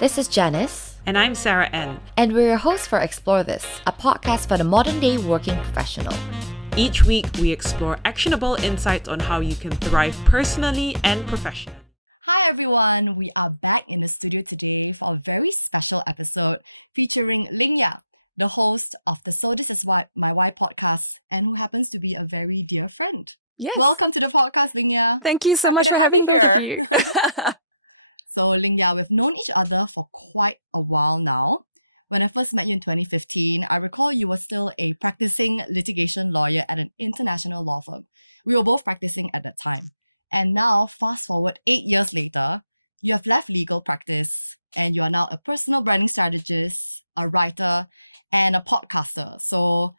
This is Janice. And I'm Sarah N. And we're your hosts for Explore This, a podcast for the modern day working professional. Each week, we explore actionable insights on how you can thrive personally and professionally. Hi everyone, we are back in the studio today for a very special episode featuring Ling Yah, the host of the So This Is What My Why podcast, and who happens to be a very dear friend. Yes. Welcome to the podcast, Ling Yah. Thank you so much for having both of you. So Ling Yah, we've known each other for quite a while now. When I first met you in 2015, I recall you were still a practicing litigation lawyer at an international law firm. We were both practicing at that time. And now, fast forward 8 years later, you have left legal practice and you are now a personal branding strategist, a writer, and a podcaster. So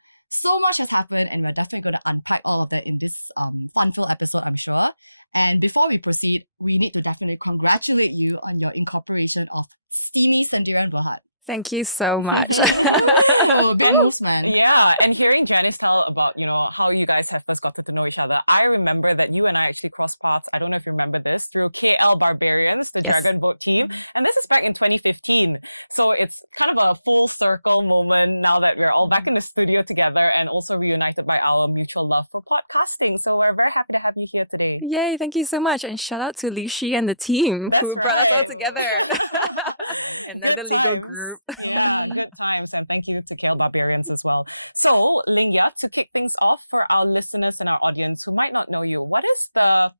much has happened, and we're definitely going to unpack all of that in this fun-filled episode, I'm sure. And before we proceed, we need to definitely congratulate you on your incorporation of STIMY and Berhad. Thank you so much. Oh, big moves, man. Yeah, and hearing Janice tell about, how you guys have first gotten to know each other, I remember that you and I actually crossed paths, I don't know if you remember this, through KL Barbarians, the Yes. Dragon Boat team, and this is back in 2015. So it's kind of a full circle moment now that we're all back in the studio together and also reunited by our mutual love for podcasting. So we're very happy to have you here today. Yay, thank you so much. And shout out to Li Shi and the team That's who brought us all right. together. Another legal group. Yeah, thank you to KL Barbarians as well. So, Ling Yah, to kick things off for our listeners and our audience who might not know you, what is the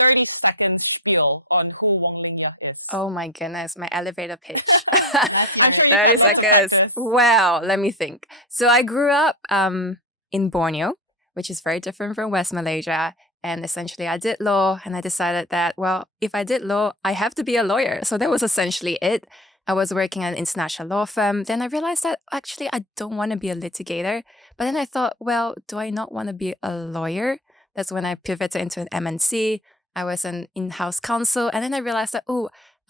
30-second spiel on who Wong Ling Yah is? Oh my goodness, my elevator pitch. I'm sure you 30 have lots of seconds. practice. Wow, let me think. So I grew up in Borneo, which is very different from West Malaysia. And essentially I did law and I decided that, well, if I did law, I have to be a lawyer. So that was essentially it. I was working at an international law firm. Then I realized that actually I don't want to be a litigator. But then I thought, well, do I not want to be a lawyer? That's when I pivoted into an MNC. I was an in-house counsel. And then I realized that,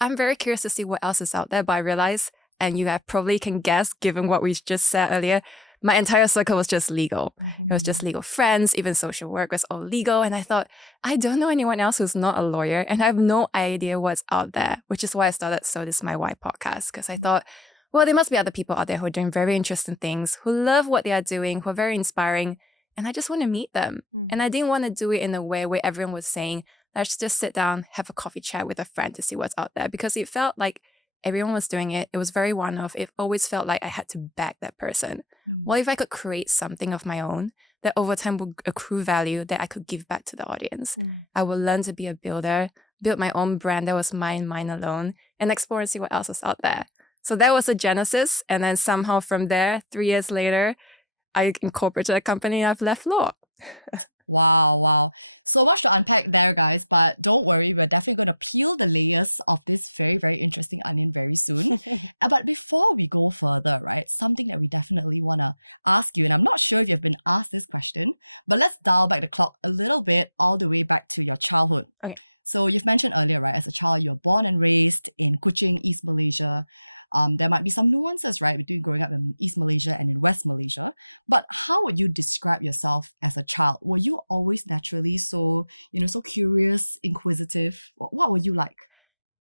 I'm very curious to see what else is out there. But I realized, and you guys probably can guess, given what we just said earlier, my entire circle was just legal. It was just legal friends, even social work was all legal. And I thought, I don't know anyone else who's not a lawyer. And I have no idea what's out there, which is why I started So This Is My Why podcast. Because I thought, well, there must be other people out there who are doing very interesting things, who love what they are doing, who are very inspiring. And I just want to meet them. And I didn't want to do it in a way where everyone was saying, let's just sit down, have a coffee chat with a friend to see what's out there. Because it felt like everyone was doing it. It was very one-off. It always felt like I had to back that person. Well, if I could create something of my own that over time would accrue value that I could give back to the audience, I would learn to be a builder, build my own brand that was mine alone, and explore and see what else is out there. So that was a genesis. And then somehow from there, 3 years later, I incorporated a company and I've left law. Wow. So much to unpack there, guys, but don't worry, we're definitely going to peel the layers of this very, very interesting onion very soon. But before we go further, right, something that we definitely want to ask you, and I'm not sure if you've been asked this question, but let's dial back the clock a little bit all the way back to your childhood. Okay. So you mentioned earlier, right, as a child, you're born and raised in Kuching, East Malaysia. There might be some nuances, right, between growing up in East Malaysia and West Malaysia. But how would you describe yourself as a child? Were you always naturally so curious, inquisitive? What were you like?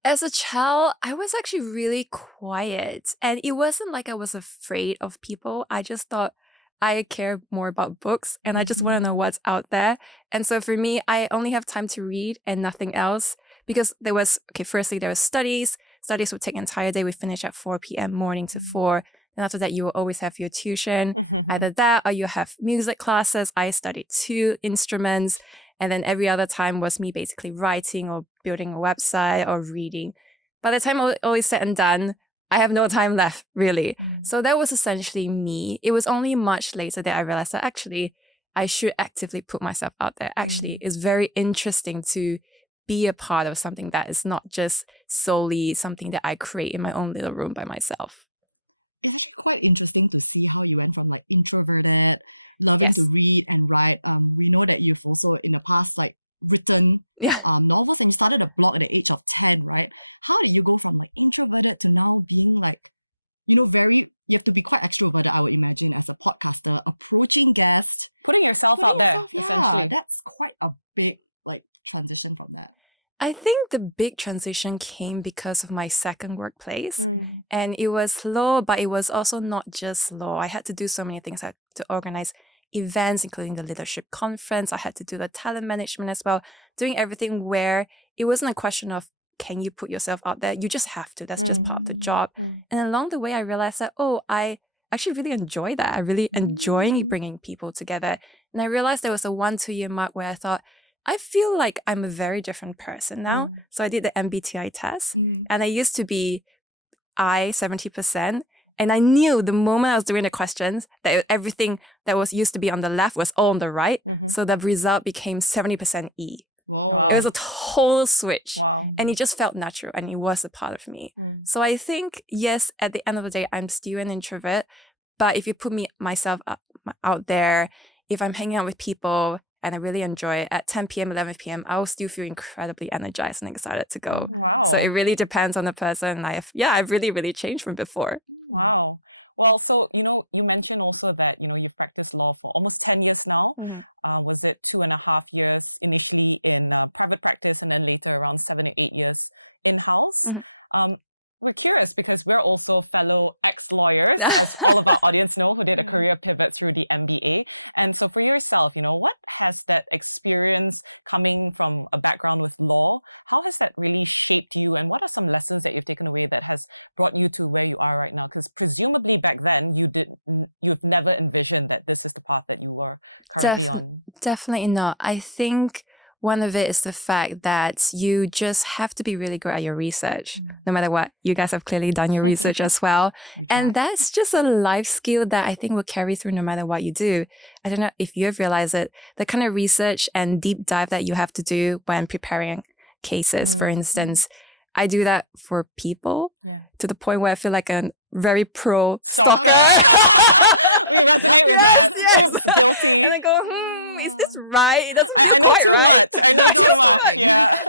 As a child, I was actually really quiet. And it wasn't like I was afraid of people. I just thought I care more about books and I just want to know what's out there. And so for me, I only have time to read and nothing else. Because firstly, there was studies. Studies would take an entire day. We finish at 4 p.m. morning to 4. And after that, you will always have your tuition. Either that or you have music classes. I studied 2 instruments. And then every other time was me basically writing or building a website or reading. By the time all is said and done, I have no time left, really. So that was essentially me. It was only much later that I realized that actually I should actively put myself out there. Actually, it's very interesting to be a part of something that is not just solely something that I create in my own little room by myself. It's quite interesting to see how you went from introverted, wanting Yes. to read and write. We know that you've also in the past written. Yeah. Novels, and you started a blog at the age of 10, right? How did you go from introverted to now being very? You have to be quite extroverted, I would imagine, as a podcaster, approaching guests, Putting yourself out there. Yeah, that's quite a big transition from that. I think the big transition came because of my second workplace. And it was law, but it was also not just law. I had to do so many things. I had to organize events, including the leadership conference. I had to do the talent management as well, doing everything where it wasn't a question of can you put yourself out there? You just have to. That's just part of the job. And along the way, I realized that, I actually really enjoy that. I really enjoy bringing people together. And I realized there was a 1-2 year mark where I thought, I feel like I'm a very different person now. So I did the MBTI test, and I used to be 70%. And I knew the moment I was doing the questions that everything that was used to be on the left was all on the right. So the result became 70% E. It was a total switch, and it just felt natural, and it was a part of me. So I think, yes, at the end of the day, I'm still an introvert. But if you put myself out there, if I'm hanging out with people and I really enjoy it, at 10 p.m., 11 p.m., I'll still feel incredibly energized and excited to go. Wow. So it really depends on the person. I've really, really changed from before. Wow. Well, so, you mentioned also that, you practiced law for almost 10 years now. Was it 2.5 years initially in private practice and then later around 7 to 8 years in-house? We're curious because we're also fellow ex-lawyers, as some of our audience know, who did a career pivot through the MBA. And so for yourself, what has that experience coming from a background with law, how has that really shaped you, and what are some lessons that you've taken away that has brought you to where you are right now? Because presumably back then you've never envisioned that this is the path that you were currently on. Definitely not. I think one of it is the fact that you just have to be really good at your research, no matter what. You guys have clearly done your research as well. And that's just a life skill that I think will carry through no matter what you do. I don't know if you've realized it, the kind of research and deep dive that you have to do when preparing cases. For instance, I do that for people to the point where I feel like a very pro stalker. Yes. And I go, is this right? It doesn't feel quite right. It doesn't work.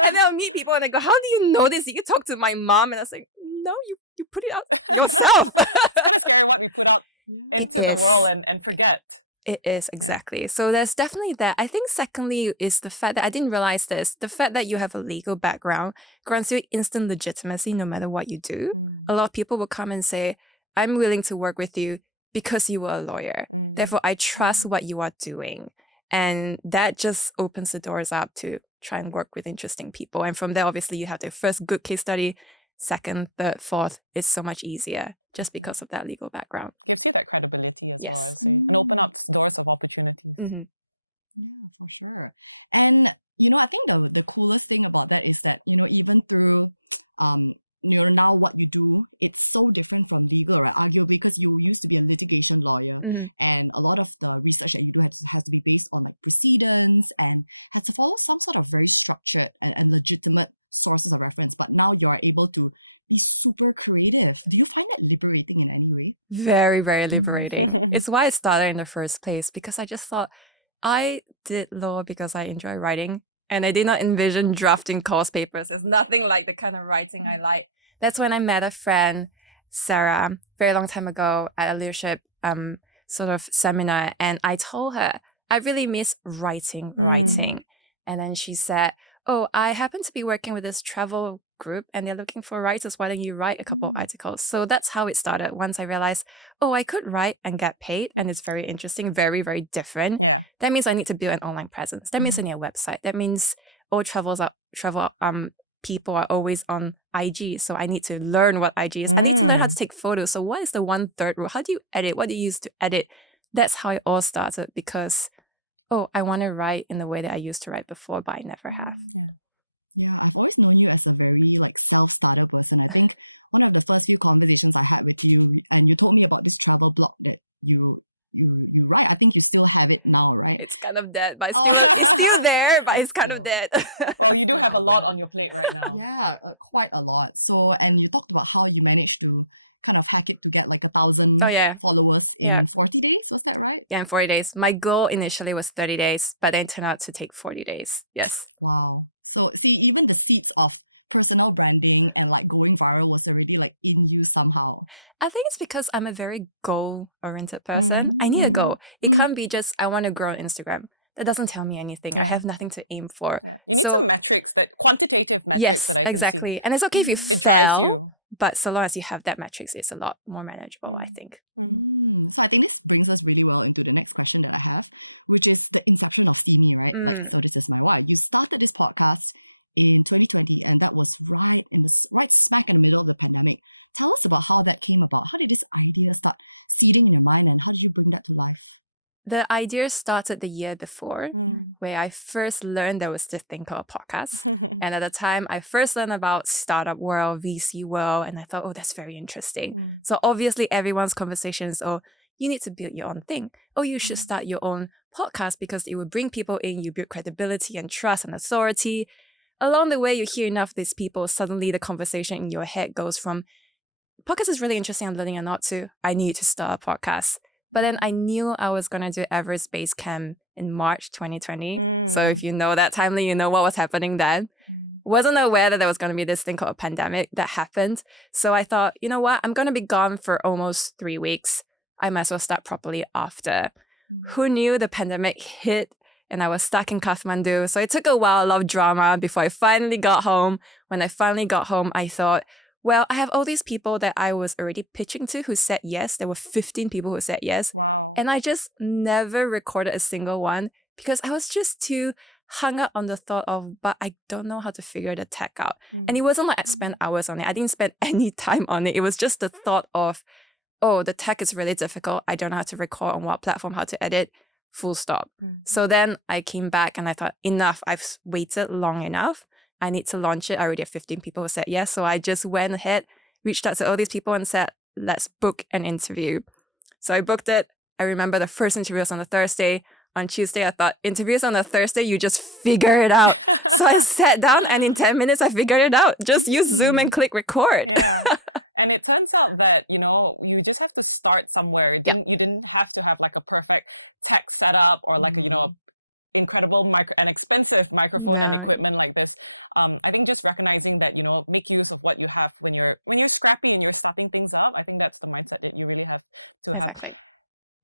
And then I'll meet people and I go, how do you know this? You talk to my mom. And I was like, no, you put it out yourself. Into the world and forget. It is, exactly. So there's definitely that. I think secondly is the fact that I didn't realize this. The fact that you have a legal background grants you instant legitimacy no matter what you do. A lot of people will come and say, I'm willing to work with you because you were a lawyer. Therefore, I trust what you are doing. And that just opens the doors up to try and work with interesting people. And from there, obviously, you have the first good case study, second, third, fourth. It's so much easier just because of that legal background. I think that credibility. Yes. It opens up doors of opportunity. For sure. And, I think the coolest thing about that is that, even through, now what you do, it's so different from legal, arguably, because you used to be a litigation lawyer, and a lot of research that you do has to be based on precedents and have to follow some sort of very structured and legitimate source of reference. But now you are able to be super creative. Do you find it liberating in any way? Very, very liberating. It's why I started in the first place, because I just thought I did law because I enjoy writing. And I did not envision drafting course papers. It's nothing like the kind of writing I like. That's when I met a friend, Sarah, very long time ago at a leadership sort of seminar. And I told her, I really miss writing. And then she said, I happen to be working with this travel group and they're looking for writers. Why don't you write a couple of articles? So that's how it started. Once I realized, I could write and get paid, and it's very interesting, very, very different. That means I need to build an online presence. That means I need a website. That means all travel people are always on IG. So I need to learn what IG is. I need to learn how to take photos. So what is the 1/3 rule? How do you edit? What do you use to edit? That's how it all started, because I want to write in the way that I used to write before, but I never have. Of course, you as a very self-started person. I think one of the first few conversations I had with you, and you told me about this travel blog that you what? I think you still have it now, right? It's kind of dead, but it's still there, but it's kind of dead. So you do have a lot on your plate right now. Yeah, quite a lot. So, and you talked about how you managed to kind of hack it to get like 1,000 followers in 40 days, was that right? Yeah, in 40 days. My goal initially was 30 days, but then it turned out to take 40 days. Yes. Wow. So, see, even the seeds of personal branding and like going viral was already like introduced somehow. I think it's because I'm a very goal-oriented person. I need a goal. It can't be just, I want to grow on Instagram. that doesn't tell me anything. I have nothing to aim for. You need So some metrics, that quantitative metrics. yes, that I think exactly. And it's okay if you should fail, guide you. but so long as you have that metrics, it's a lot more manageable, I think. I think it's bringing us really well into the next question that I have, which is the inception of STIMY, right? Mm. That's my life. We started this podcast in 2020, and that was right smack in the middle of the pandemic. Tell us about how that came about. How did this idea start seeding in your mind, and how did you bring that to life? The idea started the year before, where I first learned there was this thing called a podcast. And at the time, I first learned about startup world, VC world, and I thought, oh, that's very interesting. So obviously, everyone's conversation is, oh, you need to build your own thing. Oh, you should start your own podcast because it will bring people in. You build credibility and trust and authority. Along the way, you hear enough of these people. Suddenly, the conversation in your head goes from, podcast is really interesting, I'm learning a lot, to I need to start a podcast. But then I knew I was going to do Everest Base Camp in March 2020. So if you know that timeline, you know what was happening then. Wasn't aware that there was going to be this thing called a pandemic that happened. So I thought, you know what? I'm going to be gone for almost 3 weeks. I might as well start properly after. Who knew the pandemic hit and I was stuck in Kathmandu? So it took a while, a lot of drama before I finally got home. When I finally got home, I thought, well, I have all these people that I was already pitching to who said yes. There were 15 people who said yes. Wow. And I just never recorded a single one because I was just too hung up on the thought of, but I don't know how to figure the tech out. And it wasn't like I spent hours on it. I didn't spend any time on it. It was just the thought of, oh, the tech is really difficult. I don't know how to record, on what platform, how to edit, full stop. So then I came back and I thought, enough. I've waited long enough. I need to launch it. I already have 15 people who said yes. So I just went ahead, reached out to all these people and said, let's book an interview. So I booked it. I remember the first interview was on a Thursday. On Tuesday, I thought, interviews on a Thursday, you just figure it out. So I sat down and in 10 minutes, I figured it out. Just use Zoom and click record. Yeah. And it turns out that, you just have to start somewhere. You didn't have to have like a perfect tech setup or like, incredible and expensive microphone and equipment like this. I think just recognizing that, make use of what you have when you're scrappy and you're starting things up. I think that's the mindset that you really have to Exactly. have.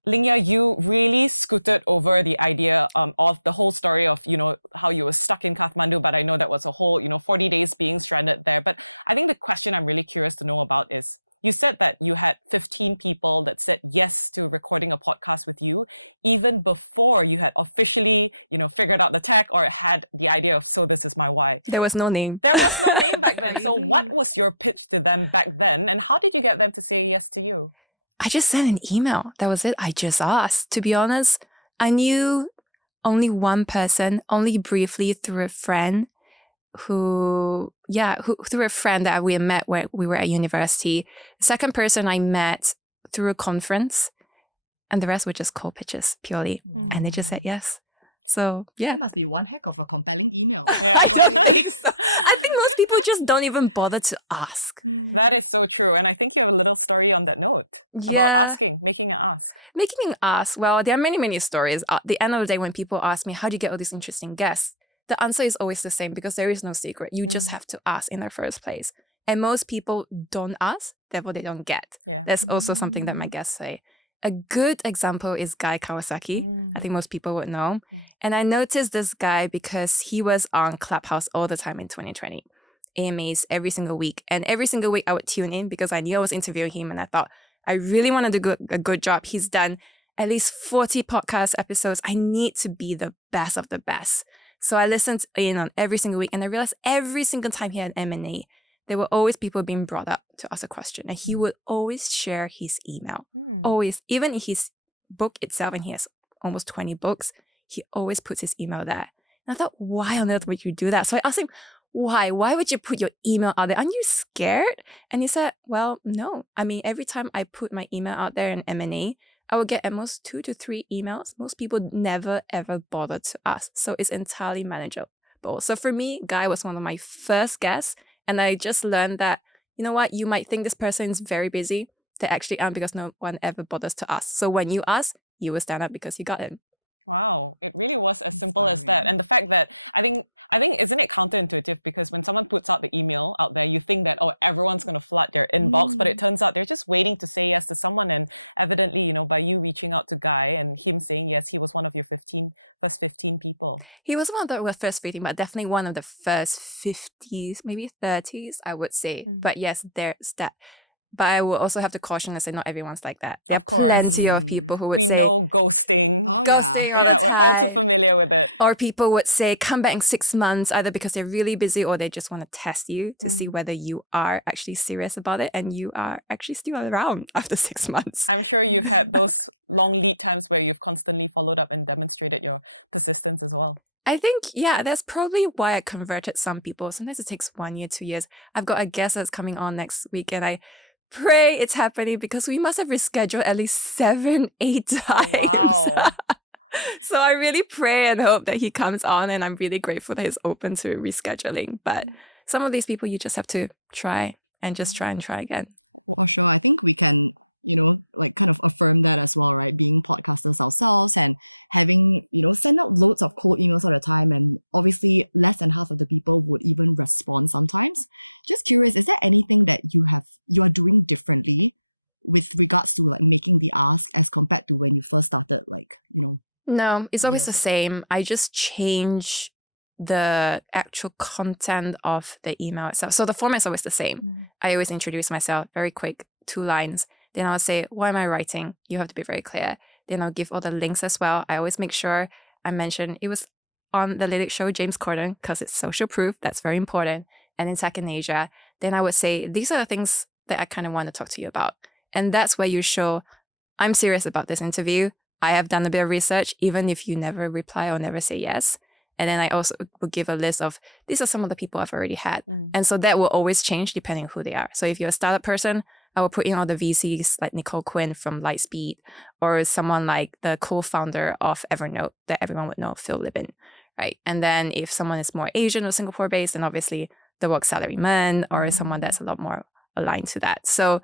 Ling Yah, you really scooted over the idea of the whole story of, how you were stuck in Kathmandu, but I know that was a whole, 40 days being stranded there. But I think the question I'm really curious to know about is, you said that you had 15 people that said yes to recording a podcast with you, even before you had officially, figured out the tech or had the idea of, so this is my wife. There was no name. There was no name back then. So what was your pitch to them back then, and how did you get them to say yes to you? I just sent an email. That was it. I just asked. To be honest, I knew only one person, only briefly through a friend through a friend that we met when we were at university. The second person I met through a conference, and the rest were just cold pitches purely. And they just said yes. So, yeah. That must be one heck of a companion. I don't think so. I think most people just don't even bother to ask. That is so true. And I think you have a little story on that note. Yeah. Asking, making an ask. Making an ask. Well, there are many, many stories. At the end of the day, when people ask me, how do you get all these interesting guests? The answer is always the same because there is no secret. You just have to ask in the first place. And most people don't ask, therefore they don't get. Yeah. That's also something that my guests say. A good example is Guy Kawasaki. I think most people would know. And I noticed this guy because he was on Clubhouse all the time in 2020. AMAs every single week. And every single week I would tune in because I knew I was interviewing him and I thought, I really want to do a good job. He's done at least 40 podcast episodes. I need to be the best of the best. So I listened in on every single week and I realized every single time he had M&A, there were always people being brought up to ask a question. And he would always share his email. Always. Even in his book itself, and he has almost 20 books, he always puts his email there. And I thought, why on earth would you do that? So I asked him, why? Why would you put your email out there? Aren't you scared? And he said, well, no. I mean, every time I put my email out there in M&A, I would get at most 2 to 3 emails. Most people never, ever bother to ask. So it's entirely manageable. So for me, Guy was one of my first guests. And I just learned that, you know what? You might think this person is very busy. They actually aren't because no one ever bothers to ask. So when you ask, you will stand up because you got him. Wow, it really was as simple as that. And the fact that I think isn't it counterintuitive because when someone puts out the email out there, you think that everyone's gonna flood their inbox, but it turns out they're just waiting to say yes to someone. And evidently, by you reaching out to Guy and him saying yes, he was one of your 15 first 15 people? He was one of the first 15, but definitely one of the first 50s, maybe 30s, I would say. But yes, there's that. But I will also have to caution and say not everyone's like that. There are plenty of people who would We say know ghosting all the I'm time. familiar with it. Or people would say come back in 6 months, either because they're really busy or they just want to test you to see whether you are actually serious about it and you are actually still around after 6 months. I'm sure you had those long lead times where you constantly followed up and demonstrated your persistence as well. I think, yeah, that's probably why I converted some people. Sometimes it takes 1 year, 2 years. I've got a guest that's coming on next week and I pray it's happening because we must have rescheduled at least 7, 8 times. Wow. So I really pray and hope that he comes on, and I'm really grateful that he's open to rescheduling. But some of these people you just have to try and just try and try again. Well, I think we can, like kind of confirm that as well, right? Doing podcasters ourselves and having, send out loads of cold emails at a time, and obviously less than half of the people will even respond sometimes. Just curious, is there anything that you're doing differently with regards to like making the ask as compared to when you first started? No, it's always the same. I just change the actual content of the email itself. So the format's always the same. I always introduce myself, very quick, 2 lines. Then I'll say, what am I writing? You have to be very clear. Then I'll give all the links as well. I always make sure I mention it was on the lyric show James Corden because it's social proof. That's very important. And in Second Asia, then I would say, these are the things that I kind of want to talk to you about. And that's where you show, I'm serious about this interview. I have done a bit of research, even if you never reply or never say yes. And then I also will give a list of, these are some of the people I've already had. And so that will always change depending on who they are. So if you're a startup person, I will put in all the VCs like Nicole Quinn from Lightspeed, or someone like the co-founder of Evernote that everyone would know, Phil Libin, right? And then if someone is more Asian or Singapore-based, then obviously the work salaryman or someone that's a lot more aligned to that. So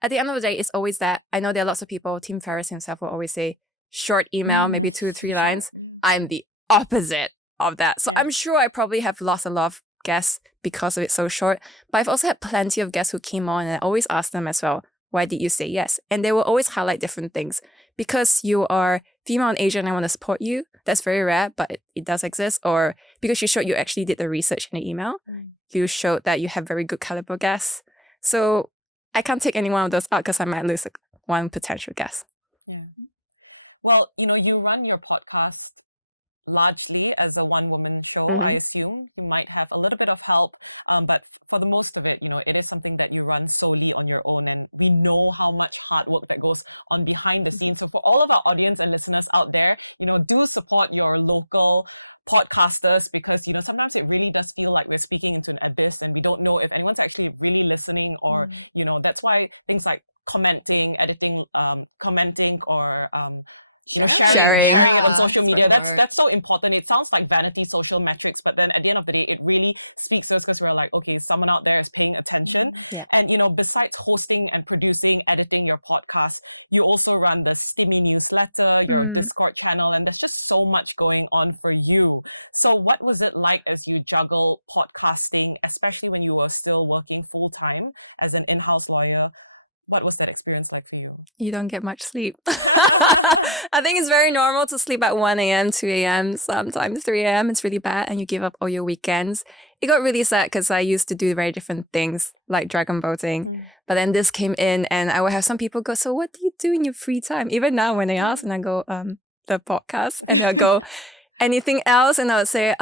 at the end of the day, it's always that. I know there are lots of people, Tim Ferriss himself will always say, short email, maybe 2 or 3 lines. I'm the opposite of that. So I'm sure I probably have lost a lot of guests because of it so short. But I've also had plenty of guests who came on and I always ask them as well, why did you say yes? And they will always highlight different things. Because you are female and Asian, I want to support you. That's very rare, but it does exist. Or because you showed you actually did the research in the email. You showed that you have very good caliber guests. So I can't take any one of those out because I might lose one potential guest. Well, you run your podcast largely as a one-woman show, Mhm. I assume. You might have a little bit of help, but for the most of it, it is something that you run solely on your own, and we know how much hard work that goes on behind the scenes. So for all of our audience and listeners out there, do support your local podcasters, because sometimes it really does feel like we're speaking into an abyss and we don't know if anyone's actually really listening, or that's why things like commenting, editing, commenting, or sharing it on social media. That's so important. It sounds like vanity social metrics, but then at the end of the day, it really speaks to us because you're like, okay, someone out there is paying attention. Yeah. And besides hosting and producing, editing your podcast, you also run the STIMY newsletter, your Discord channel, and there's just so much going on for you. So what was it like as you juggle podcasting, especially when you were still working full time as an in-house lawyer? What was that experience like for you? You don't get much sleep. I think it's very normal to sleep at 1 a.m., 2 a.m., sometimes 3 a.m. It's really bad and you give up all your weekends. It got really sad because I used to do very different things like dragon boating. But then this came in and I would have some people go, so what do you do in your free time? Even now when they ask and I go, the podcast. And they'll go, anything else? And I would say,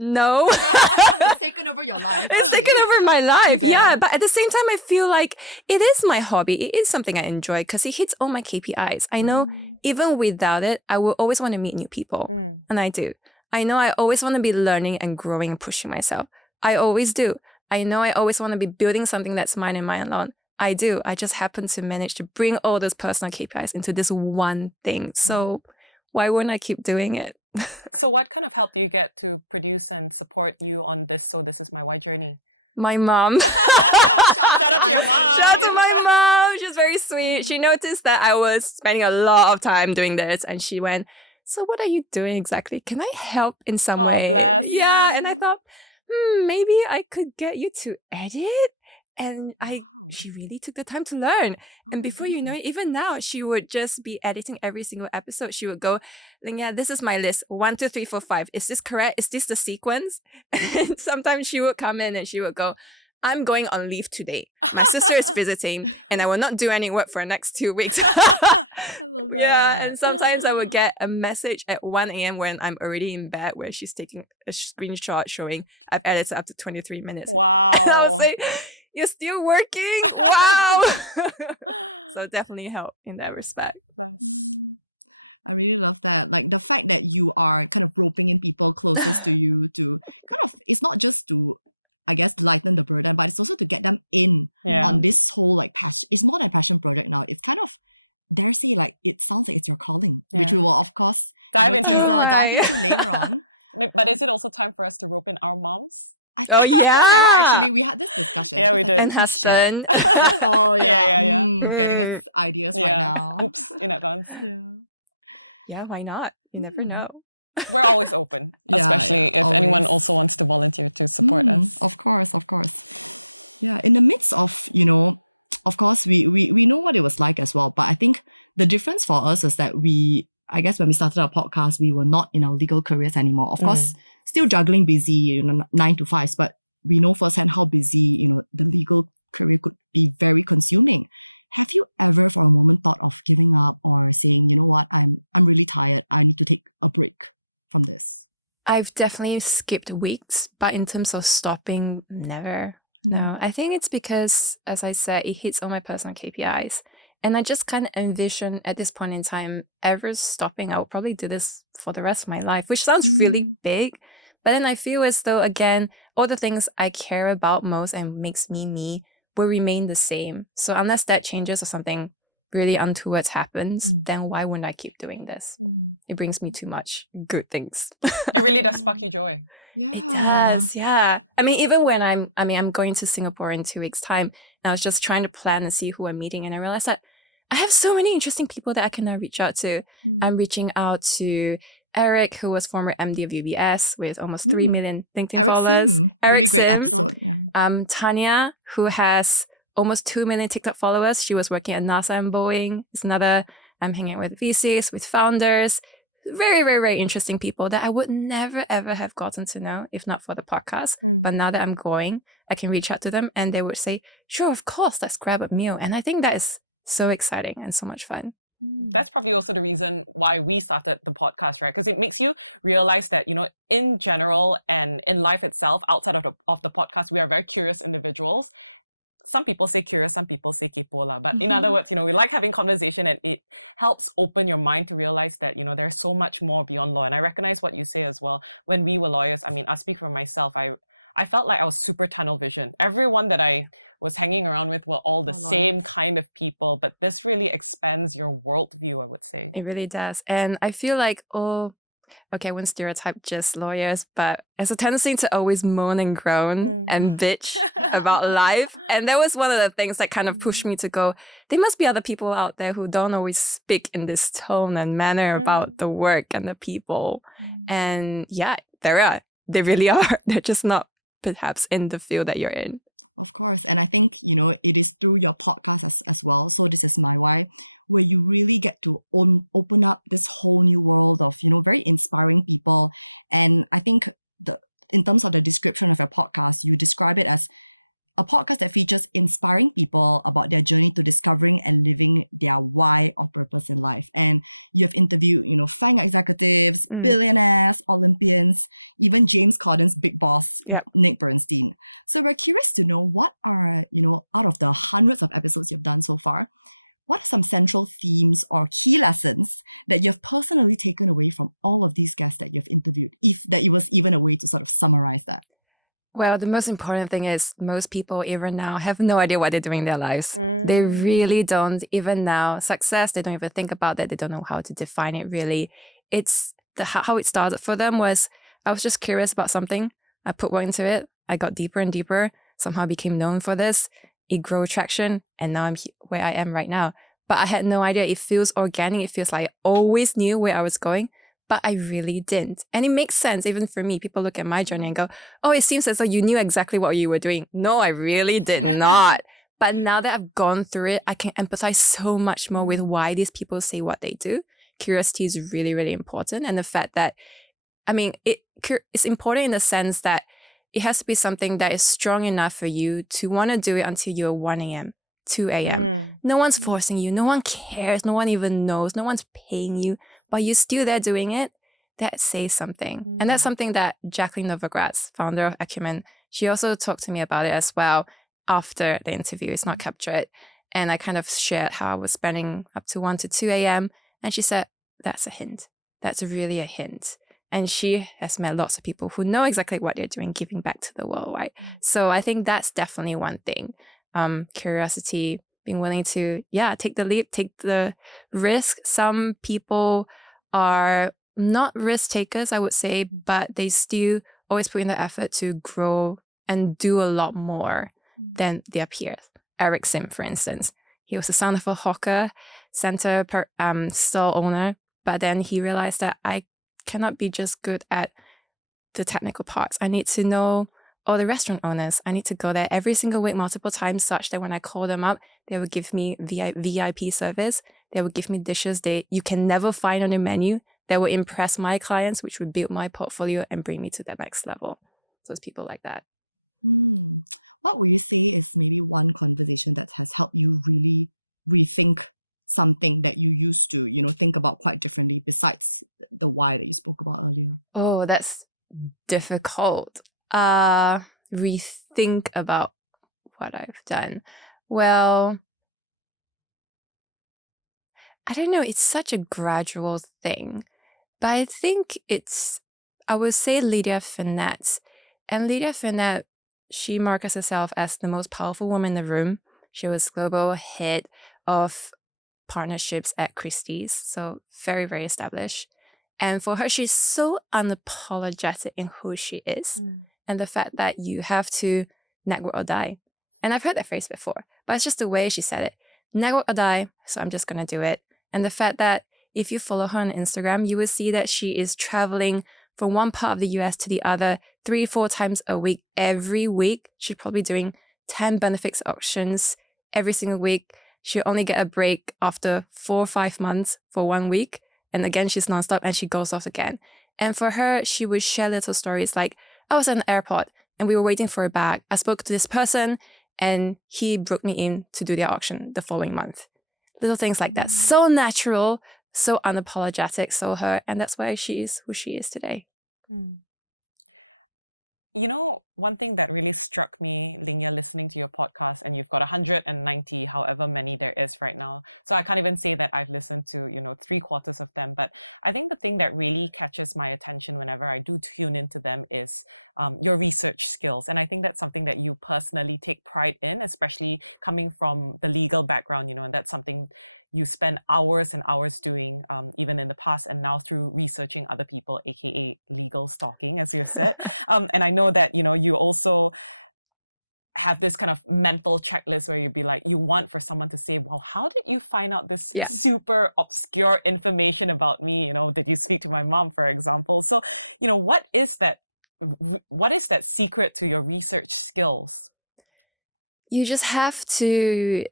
no. It's taken over your life. It's taken over my life. Yeah. But at the same time, I feel like it is my hobby. It is something I enjoy because it hits all my KPIs. I know even without it, I will always want to meet new people. And I do. I know I always want to be learning and growing and pushing myself. I always do. I know I always want to be building something that's mine and mine alone. I do. I just happen to manage to bring all those personal KPIs into this one thing. So why wouldn't I keep doing it? So what kind of help do you get to produce and support you on this? So this is my white journey. My mom. Shout out to my mom. She's very sweet. She noticed that I was spending a lot of time doing this and she went, so what are you doing exactly? Can I help in some way? Man. Yeah. And I thought, maybe I could get you to edit. And I she really took the time to learn. And before you know it, even now, she would just be editing every single episode. She would go, Ling Yah, this is my list. 1, 2, 3, 4, 5. Is this correct? Is this the sequence? And sometimes she would come in and she would go, I'm going on leave today. My sister is visiting and I will not do any work for the next 2 weeks. Yeah, and sometimes I would get a message at 1 a.m. when I'm already in bed where she's taking a screenshot showing I've edited up to 23 minutes. Wow. And I would say, you're still working? Wow! So definitely help in that respect. I really love that. Like the fact that you are kind of making people close to you. It's not just to, I guess, like them to do that, but just to get them in. This whole like passion, it's not a passion for right now. It's kind of actually like it's something you can call it. And you will of course dive into Oh my. But is it also time for us to look at our moms? Oh yeah. We had this discussion. And husband. Oh yeah. Ideas right now. Yeah, why not? You never know. We're always open. In the midst of, of course, you know what it was like as well, but I think the difference for us is that, I guess when we talk about podcast, we were not in a podcast anymore. It was still juggling with the 9 to 5, but we know for how it's people. So it's really keep almost a little bit of I've definitely skipped weeks, but in terms of stopping, never. No, I think it's because, as I said, it hits all my personal KPIs. And I just kind of envision at this point in time, ever stopping, I will probably do this for the rest of my life, which sounds really big. But then I feel as though, again, all the things I care about most and makes me me will remain the same. So unless that changes or something really untoward happens, then why wouldn't I keep doing this? It brings me too much good things. It really does spark your joy. It does, yeah. I mean, even when I'm going to Singapore in 2 weeks' time, and I was just trying to plan and see who I'm meeting, and I realized that I have so many interesting people that I can now reach out to. I'm reaching out to Eric, who was former MD of UBS with almost 3 million LinkedIn followers. Eric Sim. Tanya, who has almost 2 million TikTok followers. She was working at NASA and Boeing. It's another. I'm hanging out with VCs, with founders. Very, very, very interesting people that I would never, ever have gotten to know if not for the podcast. But now that I'm going, I can reach out to them and they would say, sure, of course, let's grab a meal. And I think that is so exciting and so much fun. That's probably also the reason why we started the podcast, right? Because it makes you realize that, in general and in life itself, outside of the podcast, we are very curious individuals. Some people say curious, some people say bipolar. But in other words, we like having conversation and it helps open your mind to realize that, there's so much more beyond law. And I recognize what you say as well. When we were lawyers, asking for myself, I felt like I was super tunnel vision. Everyone that I was hanging around with were all the same kind of people, but this really expands your worldview, I would say. It really does. And I feel like, okay, I wouldn't stereotype just lawyers, but there's a tendency to always moan and groan and bitch about life. And that was one of the things that kind of pushed me to go, there must be other people out there who don't always speak in this tone and manner about the work and the people. And yeah, there are. They really are. They're just not perhaps in the field that you're in. Of course, and I think, it is through your podcast as well, so this is my life, when you really get to open up this whole new world of, very inspiring people. And I think in terms of the description of your podcast, you describe it as a podcast that features inspiring people about their journey to discovering and living their why or purpose in life. And you've interviewed, FANG executives, billionaires, Olympians, even James Corden's big boss, Nick Bernstein. So we're curious to know what are, out of the hundreds of episodes you've done so far, what are some central themes or key lessons that you've personally taken away from all of these guests that you've interviewed, if that you was even a way to sort of summarize that? Well, the most important thing is most people even now have no idea what they're doing in their lives. They really don't. Even now, success, they don't even think about that. They don't know how to define it really. It's how it started for them was, I was just curious about something. I put work into it. I got deeper and deeper, somehow became known for this. It grew traction, and now I'm where I am right now. But I had no idea. It feels organic. It feels like I always knew where I was going, but I really didn't. And it makes sense even for me. People look at my journey and go, oh, it seems as though you knew exactly what you were doing. No, I really did not. But now that I've gone through it, I can empathize so much more with why these people say what they do. Curiosity is really, really important. And the fact that, it's important in the sense that it has to be something that is strong enough for you to want to do it until you're 1 a.m., 2 a.m. No one's forcing you. No one cares. No one even knows. No one's paying you. But you're still there doing it. That says something. And that's something that Jacqueline Novogratz, founder of Acumen, she also talked to me about it as well after the interview. It's not captured. And I kind of shared how I was spending up to 1 to 2 a.m. And she said, that's a hint. That's really a hint. And she has met lots of people who know exactly what they're doing, giving back to the world, right? So I think that's definitely one thing. Curiosity, being willing to, take the leap, take the risk. Some people are not risk takers, I would say, but they still always put in the effort to grow and do a lot more than their peers. Eric Sim, for instance, he was the son of a hawker center store owner, but then he realized that I cannot be just good at the technical parts. I need to know all the restaurant owners. I need to go there every single week, multiple times, such that when I call them up, they will give me VIP service. They will give me dishes you can never find on the menu that will impress my clients, which would build my portfolio and bring me to the next level. So it's people like that. What would you say is maybe one conversation that has helped you really rethink something that you used to, think about quite differently besides the why that you spoke about earlier? Oh, that's difficult. Rethink about what I've done. Well, I don't know. It's such a gradual thing. But I think I would say Lydia Finette. And Lydia Finette, she markets herself as the most powerful woman in the room. She was global head of partnerships at Christie's. So very, very established. And for her, she's so unapologetic in who she is. And the fact that you have to network or die. And I've heard that phrase before, but it's just the way she said it. Network or die, so I'm just going to do it. And the fact that if you follow her on Instagram, you will see that she is traveling from one part of the US to the other 3-4 times a week. Every week, she's probably doing 10 benefits auctions every single week. She'll only get a break after 4 or 5 months for 1 week. And again, she's nonstop and she goes off again. And for her, she would share little stories like, I was at an airport and we were waiting for a bag. I spoke to this person and he brought me in to do the auction the following month. Little things like that. So natural, so unapologetic, so her. And that's why she is who she is today. One thing that really struck me when you're listening to your podcast, and you've got 190, however many there is right now. So I can't even say that I've listened to, 3/4 of them. But I think the thing that really catches my attention whenever I do tune into them is your research skills. And I think that's something that you personally take pride in, especially coming from the legal background. That's something you spend hours and hours doing, even in the past, and now through researching other people, aka legal stalking, as you said. And I know that you also have this kind of mental checklist where you'd be like, you want for someone to say, well, how did you find out this super obscure information about me? Did you speak to my mom, for example? So, what is that secret to your research skills? You just have to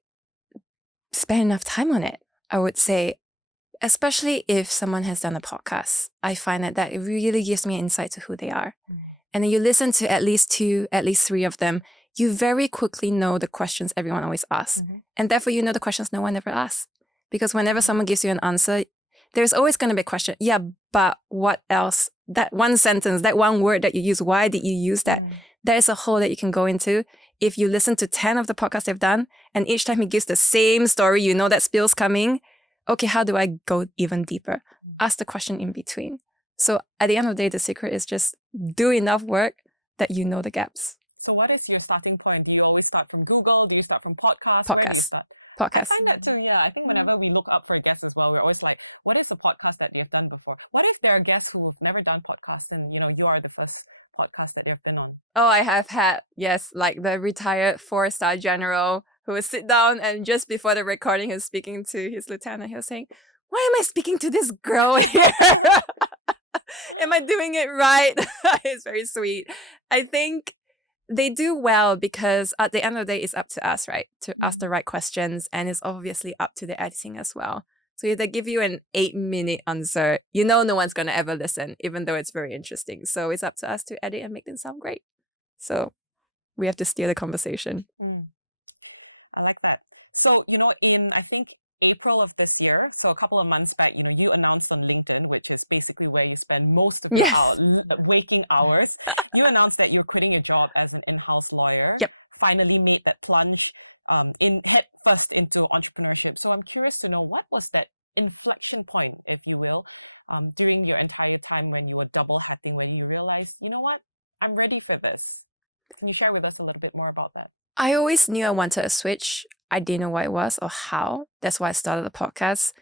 spend enough time on it, I would say, especially if someone has done a podcast. I find that it really gives me insight to who they are. And then you listen to at least 2, at least 3 of them, you very quickly know the questions everyone always asks. And therefore, you know the questions no one ever asks. Because whenever someone gives you an answer, there's always going to be a question. Yeah, but what else? That one sentence, that one word that you use, why did you use that? There is a hole that you can go into. If you listen to 10 of the podcasts they've done, and each time he gives the same story, you know that spill's coming. Okay, how do I go even deeper? Ask the question in between. So at the end of the day, the secret is just do enough work that you know the gaps. So what is your starting point? Do you always start from Google? Do you start from podcasts? Podcasts. I find that too, yeah. I think whenever we look up for guests as well, we're always like, what is a podcast that you've done before? What if there are guests who've never done podcasts and, you are the first podcast that they've been on? Oh, I have had, yes, like the retired 4-star general who would sit down and just before the recording, he was speaking to his lieutenant. He was saying, why am I speaking to this girl here? Am I doing it right? It's very sweet. I think they do well because at the end of the day, it's up to us, right? To ask the right questions. And it's obviously up to the editing as well. So if they give you an 8-minute answer, you know no one's going to ever listen, even though it's very interesting. So it's up to us to edit and make them sound great. So we have to steer the conversation. I like that. So, in, I think, April of this year, so a couple of months back, you announced on LinkedIn, which is basically where you spend most of your waking hours. You announced that you're quitting your job as an in-house lawyer. Yep. Finally made that plunge head first into entrepreneurship. So I'm curious to know, what was that inflection point, if you will, during your entire time when you were double hacking, when you realized, you know what, I'm ready for this. Can you share with us a little bit more about that? I always knew I wanted a switch. I didn't know what it was or how. That's why I started the podcast.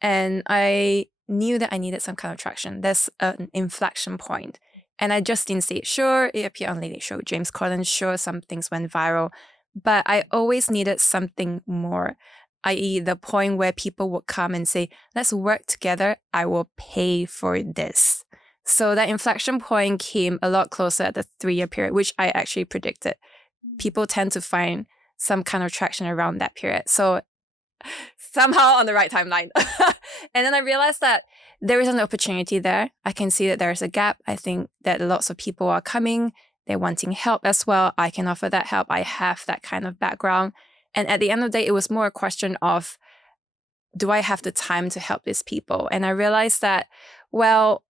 And I knew that I needed some kind of traction. There's an inflection point. And I just didn't see it. Sure, it appeared on Late Show, James Corden. Sure, some things went viral. But I always needed something more, i.e. the point where people would come and say, let's work together. I will pay for this. So that inflection point came a lot closer at the 3-year period, which I actually predicted. People tend to find some kind of traction around that period. So somehow on the right timeline. And then I realized that there is an opportunity there. I can see that there's a gap. I think that lots of people are coming. They're wanting help as well. I can offer that help. I have that kind of background. And at the end of the day, it was more a question of, do I have the time to help these people? And I realized that, well,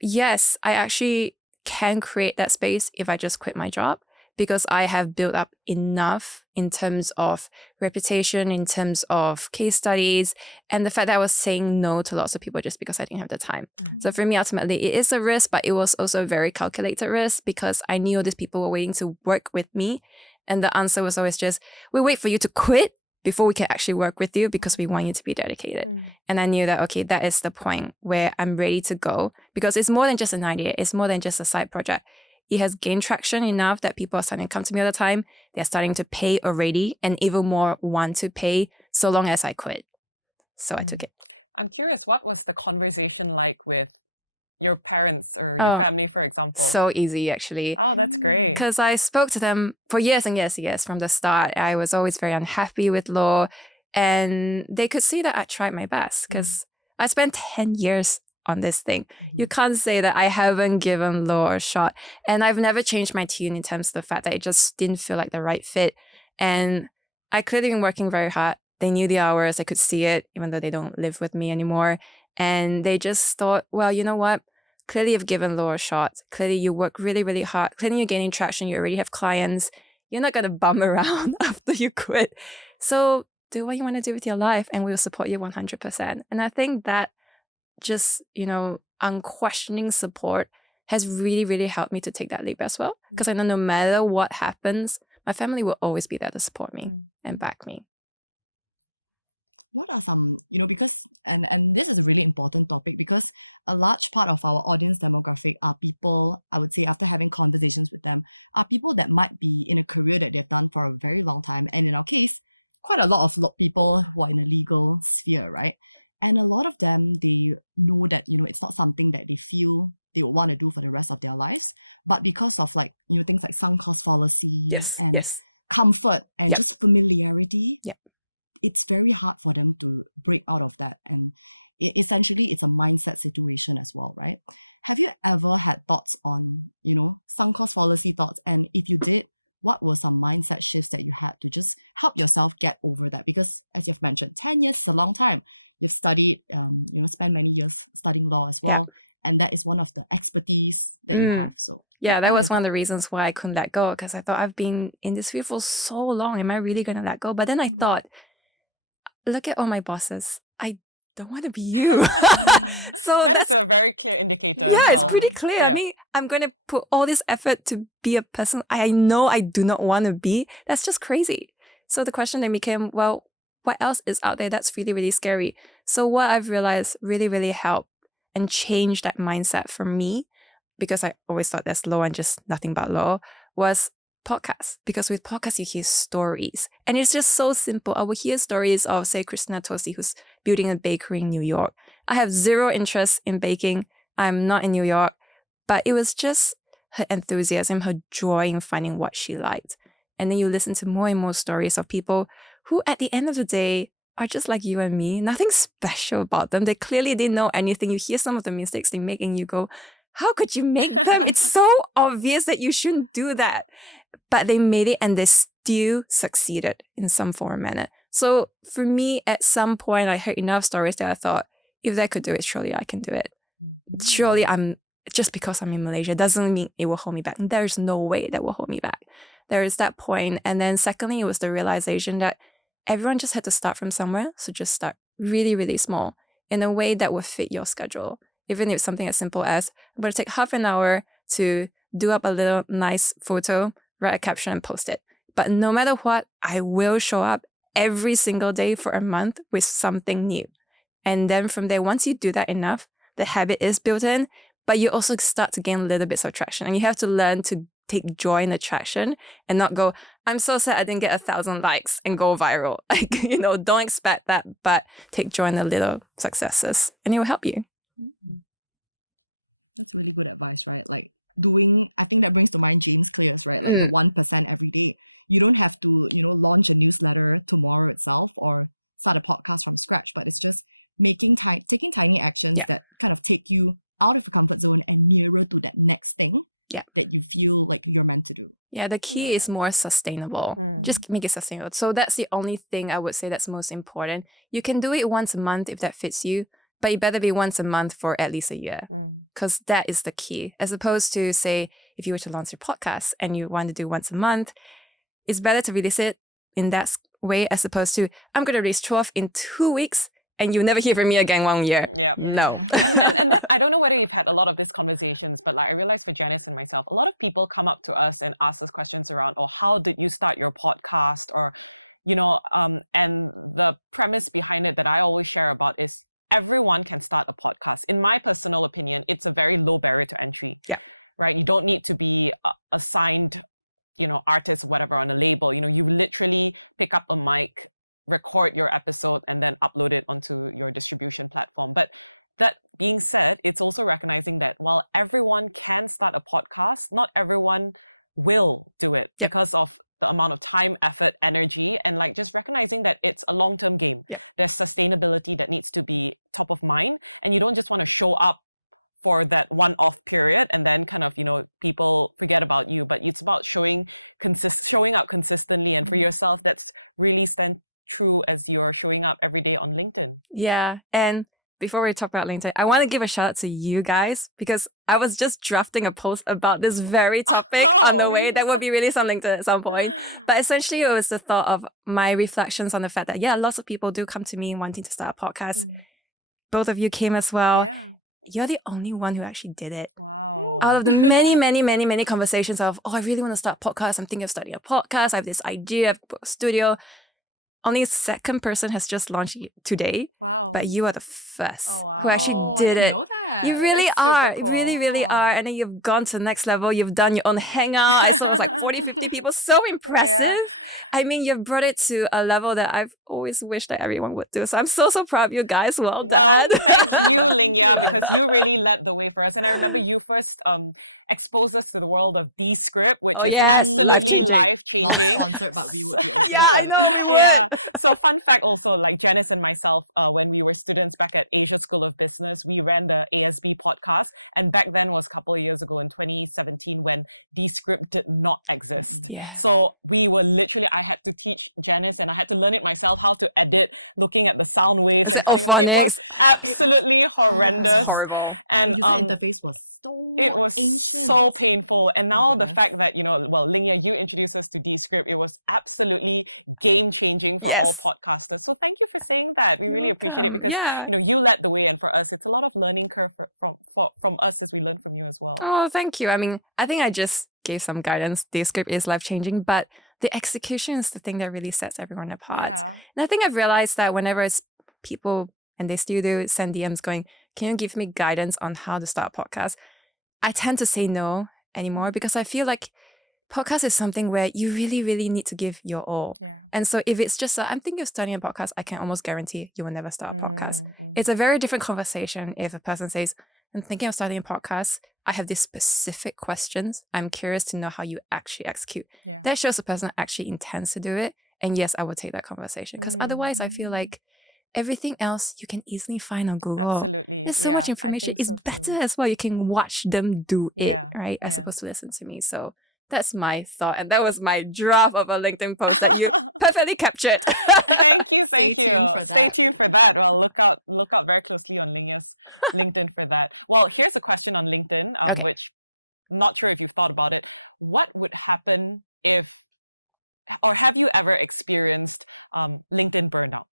yes, I actually can create that space if I just quit my job, because I have built up enough in terms of reputation, in terms of case studies, and the fact that I was saying no to lots of people just because I didn't have the time. So for me, ultimately, it is a risk, but it was also a very calculated risk because I knew these people were waiting to work with me. And the answer was always just, we wait for you to quit before we can actually work with you because we want you to be dedicated. And I knew that, okay, that is the point where I'm ready to go, because it's more than just an idea. It's more than just a side project. It has gained traction enough that people are starting to come to me all the time. They're starting to pay already, and even more want to pay so long as I quit. So I took it. I'm curious, what was the conversation like with your parents or your family, for example? So easy, actually. Oh, that's great. Because I spoke to them for years and years and years from the start. I was always very unhappy with law, and they could see that I tried my best because I spent 10 years on this thing. You can't say that I haven't given law a shot. And I've never changed my tune in terms of the fact that it just didn't feel like the right fit. And I could have been working very hard. They knew the hours. I could see it, even though they don't live with me anymore. And they just thought, well, you know what? Clearly you've given law a shot. Clearly you work really, really hard. Clearly you're gaining traction. You already have clients. You're not going to bum around after you quit. So do what you want to do with your life, and we'll support you 100%. And I think that just, unquestioning support has really, really helped me to take that leap as well. Because I know no matter what happens, my family will always be there to support me and back me. What are some, because, and this is a really important topic because a large part of our audience demographic are people, I would say, after having conversations with them, are people that might be in a career that they've done for a very long time. And in our case, quite a lot of people who are in the legal sphere, right? And a lot of them, they know that, it's not something that they feel they want to do for the rest of their lives. But because of things like sunk cost policy and comfort and just familiarity, it's very hard for them to break out of that. And essentially, it's a mindset situation as well, right? Have you ever had thoughts on, sunk cost policy thoughts? And if you did, what were some mindset shifts that you had to just help yourself get over that? Because as you've mentioned, 10 years is a long time. You studied, spent many years studying law as well. And that is one of the expertise that you have. So. Yeah, that was one of the reasons why I couldn't let go, because I thought I've been in this field for so long. Am I really going to let go? But then I thought, look at all my bosses. I don't want to be you. So that's a very clear indicator. Yeah, it's pretty clear. I mean, I'm going to put all this effort to be a person I know I do not want to be. That's just crazy. So the question then became, well, what else is out there that's really, really scary? So what I've realized really, really helped and changed that mindset for me, because I always thought there's law and just nothing but law, was podcasts. Because with podcasts, you hear stories. And it's just so simple. I will hear stories of, say, Christina Tosi, who's building a bakery in New York. I have zero interest in baking. I'm not in New York. But it was just her enthusiasm, her joy in finding what she liked. And then you listen to more and more stories of people who at the end of the day are just like you and me. Nothing special about them. They clearly didn't know anything. You hear some of the mistakes they make and you go, how could you make them? It's so obvious that you shouldn't do that. But they made it and they still succeeded in some form or manner. So for me, at some point, I heard enough stories that I thought, if they could do it, surely I can do it. Surely just because I'm in Malaysia doesn't mean it will hold me back. There's no way that will hold me back. There is that point. And then secondly, it was the realization that everyone just had to start from somewhere. So just start really, really small in a way that will fit your schedule. Even if it's something as simple as, I'm going to take half an hour to do up a little nice photo, write a caption and post it. But no matter what, I will show up every single day for a month with something new. And then from there, once you do that enough, the habit is built in, but you also start to gain little bits of traction. And you have to learn to take joy in the traction and not go, I'm so sad I didn't get 1,000 likes and go viral. Like, don't expect that, but take joy in the little successes and it will help you. Really good advice, right? Like I think that brings to mind James Corden, right? 1% every day. You don't have to, launch a newsletter tomorrow itself or start a podcast from scratch, but it's just taking tiny actions that kind of take you out of the comfort zone and nearer to that next thing that you feel like you're meant to do. Yeah, the key is more sustainable. Just make it sustainable. So that's the only thing I would say that's most important. You can do it once a month if that fits you, but it better be once a month for at least a year. Because that is the key. As opposed to, say, if you were to launch your podcast and you want to do once a month, it's better to release it in that way as opposed to, I'm going to release 12 in 2 weeks and you'll never hear from me again 1 year. Yeah. No. And I don't know whether you've had a lot of these conversations, but I realized with Janice and myself, a lot of people come up to us and ask us questions around, how did you start your podcast? Or, and the premise behind it that I always share about is everyone can start a podcast. In my personal opinion, it's a very low barrier to entry. Yeah. Right? You don't need to be assigned, artist, whatever, on a label. You literally pick up a mic, record your episode, and then upload it onto your distribution platform. But that being said, it's also recognizing that while everyone can start a podcast, not everyone will do it because of the amount of time, effort, energy, and just recognizing that it's a long-term game. Yep. There's sustainability that needs to be top of mind, and you don't just want to show up for that one-off period and then kind of, people forget about you, but it's about showing up consistently, and for yourself, that's really true as you're showing up every day on LinkedIn. Yeah, and before we talk about LinkedIn, I want to give a shout out to you guys because I was just drafting a post about this very topic on the way that will be released on LinkedIn at some point. But essentially, it was the thought of my reflections on the fact that, lots of people do come to me wanting to start a podcast. Both of you came as well. You're the only one who actually did it. Out of the many, many, many, many conversations of, I really want to start a podcast. I'm thinking of starting a podcast. I have this idea. I've got a studio. Only a second person has just launched today, but you are the first who actually did it. You really are. You really, really are. And then you've gone to the next level. You've done your own hangout. I saw it was 40, 50 people. So impressive. I mean, you've brought it to a level that I've always wished that everyone would do. So I'm so proud of you guys. Well done. Thank you, Ling Yah, because you really led the way for us. And I remember you first exposed us to the world of Descript. Oh yes, life-changing. Yeah, I know, we would. So fun fact also, Janice and myself, when we were students back at Asia School of Business, we ran the ASB podcast. And back then was a couple of years ago in 2017 when Descript did not exist. Yeah. So we were literally, I had to teach Janice and I had to learn it myself how to edit, looking at the sound waves. Is it phonics? Absolutely horrendous. It's horrible. And the interface was it was so painful. And now the fact that, Ling Yah, you introduced us to Descript, it was absolutely game-changing for all podcasters. So thank you for saying that. We really welcome. appreciate Yeah. You led the way, and for us, it's a lot of learning curve from us as we learn from you as well. Oh, thank you. I mean, I think I just gave some guidance. Descript is life-changing, but the execution is the thing that really sets everyone apart. Yeah. And I think I've realized that whenever it's people, and they still do send DMs going, can you give me guidance on how to start a podcast? I tend to say no anymore because I feel like podcast is something where you really, really need to give your all. And so if it's just, I'm thinking of starting a podcast, I can almost guarantee you will never start a podcast. It's a very different conversation if a person says, I'm thinking of starting a podcast, I have these specific questions. I'm curious to know how you actually execute. Yeah. That shows the person actually intends to do it. And yes, I will take that conversation because otherwise I feel like everything else you can easily find on Google. Absolutely. There's so Yeah, much I information. think It's so too. better as well. You can watch them do it, Yeah. right? As opposed to listen to me. So that's my thought. And that was my draft of a LinkedIn post that you perfectly captured. Thank Stay you. tuned for Stay that. tuned for that. Well, look out very closely on LinkedIn for that. Well, here's a question on LinkedIn, Okay. which I'm not sure if you've thought about it. What would happen if, or have you ever experienced LinkedIn burnout?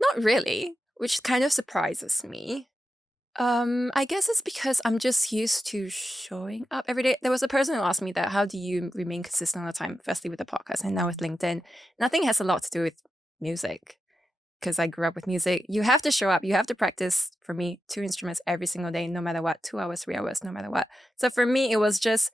Not really, which kind of surprises me. I guess it's because I'm just used to showing up every day. There was a person who asked me that, how do you remain consistent all the time? Firstly with the podcast and now with LinkedIn. And I think it has a lot to do with music because I grew up with music. You have to show up. You have to practice, for me, 2 instruments every single day, no matter what, 2 hours, 3 hours, no matter what. So for me, it was just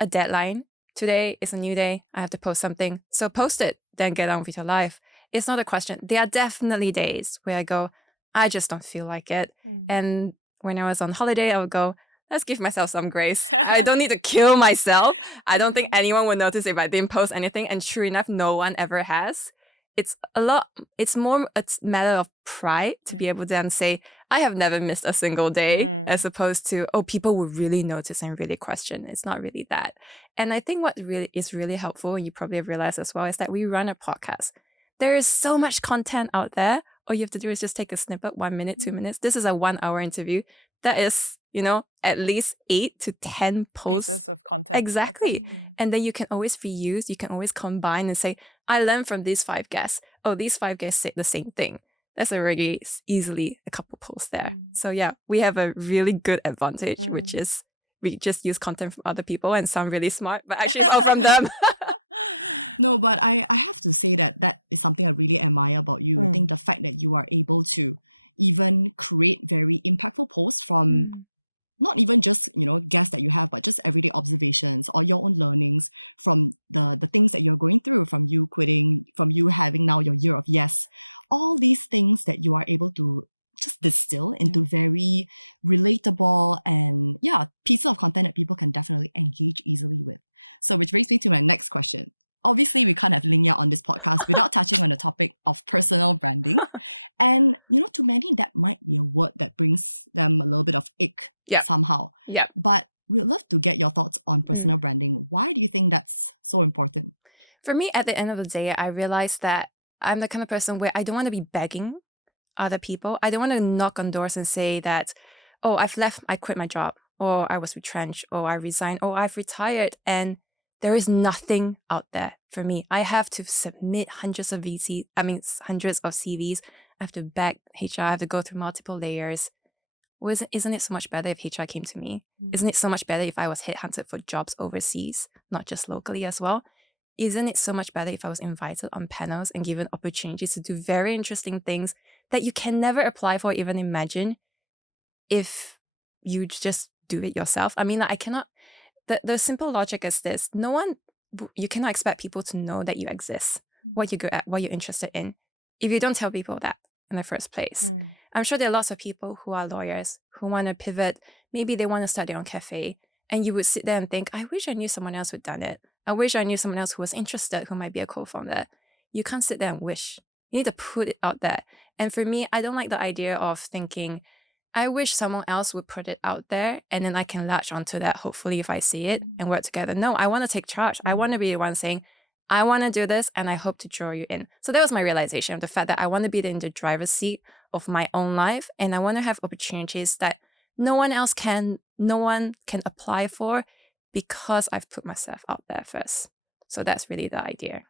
a deadline. Today is a new day. I have to post something. So post it, then get on with your life. It's not a question. There are definitely days where I go, I just don't feel like it. And when I was on holiday, I would go, let's give myself some grace. I don't need to kill myself. I don't think anyone would notice if I didn't post anything. And true enough, no one ever has. It's more a matter of pride to be able to then say, I have never missed a single day, as opposed to, oh, people will really notice and really question. It's not really that. And I think what really is really helpful, and you probably have realized as well, is that we run a podcast. There is so much content out there. All you have to do is just take a snippet, 1 minute, 2 minutes. This is a 1 hour interview. That is, at least 8 to 10 posts. Pieces of content. Exactly. And then you can always reuse, you can always combine and say, I learned from these 5 guests. Oh, these 5 guests said the same thing. That's already easily a couple posts there. So yeah, we have a really good advantage, which is we just use content from other people and sound really smart, but actually it's all from them. No, but I have to say that is something I really admire about you. The fact that you are able to even create very impactful posts from not even just guests that you have, but just everyday observations or your own learnings from the things that you're going through, from you quitting, from you having now the year of rest. All these things that you are able to distill into very relatable and pieces of content that people can definitely engage easily with. So which brings me to my next question. Obviously, we can't have Ling Yah on this podcast without touching on the topic of personal branding. And to many that might be a word that brings them a little bit of ick somehow. Yeah. But we'd love to get your thoughts on personal branding. Why do you think that's so important? For me, at the end of the day, I realized that I'm the kind of person where I don't want to be begging other people. I don't want to knock on doors and say that, oh, I quit my job, or I was retrenched, or I resigned, or I've retired, and there is nothing out there for me. I have to submit hundreds of CVs. I have to beg HR. I have to go through multiple layers. Isn't it so much better if HR came to me? Isn't it so much better if I was headhunted for jobs overseas, not just locally as well? Isn't it so much better if I was invited on panels and given opportunities to do very interesting things that you can never apply for, even imagine, if you just do it yourself? I mean, I cannot. The simple logic is this: you cannot expect people to know that you exist, what you're good at, what you're interested in, if you don't tell people that in the first place. I'm sure there are lots of people who are lawyers who want to pivot. Maybe they want to start their own cafe, and you would sit there and think, I wish I knew someone else who'd done it. I wish I knew someone else who was interested, who might be a co-founder. You can't sit there and wish. You need to put it out there. And for me, I don't like the idea of thinking, I wish someone else would put it out there and then I can latch onto that, hopefully, if I see it and work together. No, I want to take charge. I want to be the one saying, I want to do this and I hope to draw you in. So that was my realization of the fact that I want to be in the driver's seat of my own life, and I want to have opportunities that no one can apply for because I've put myself out there first. So that's really the idea.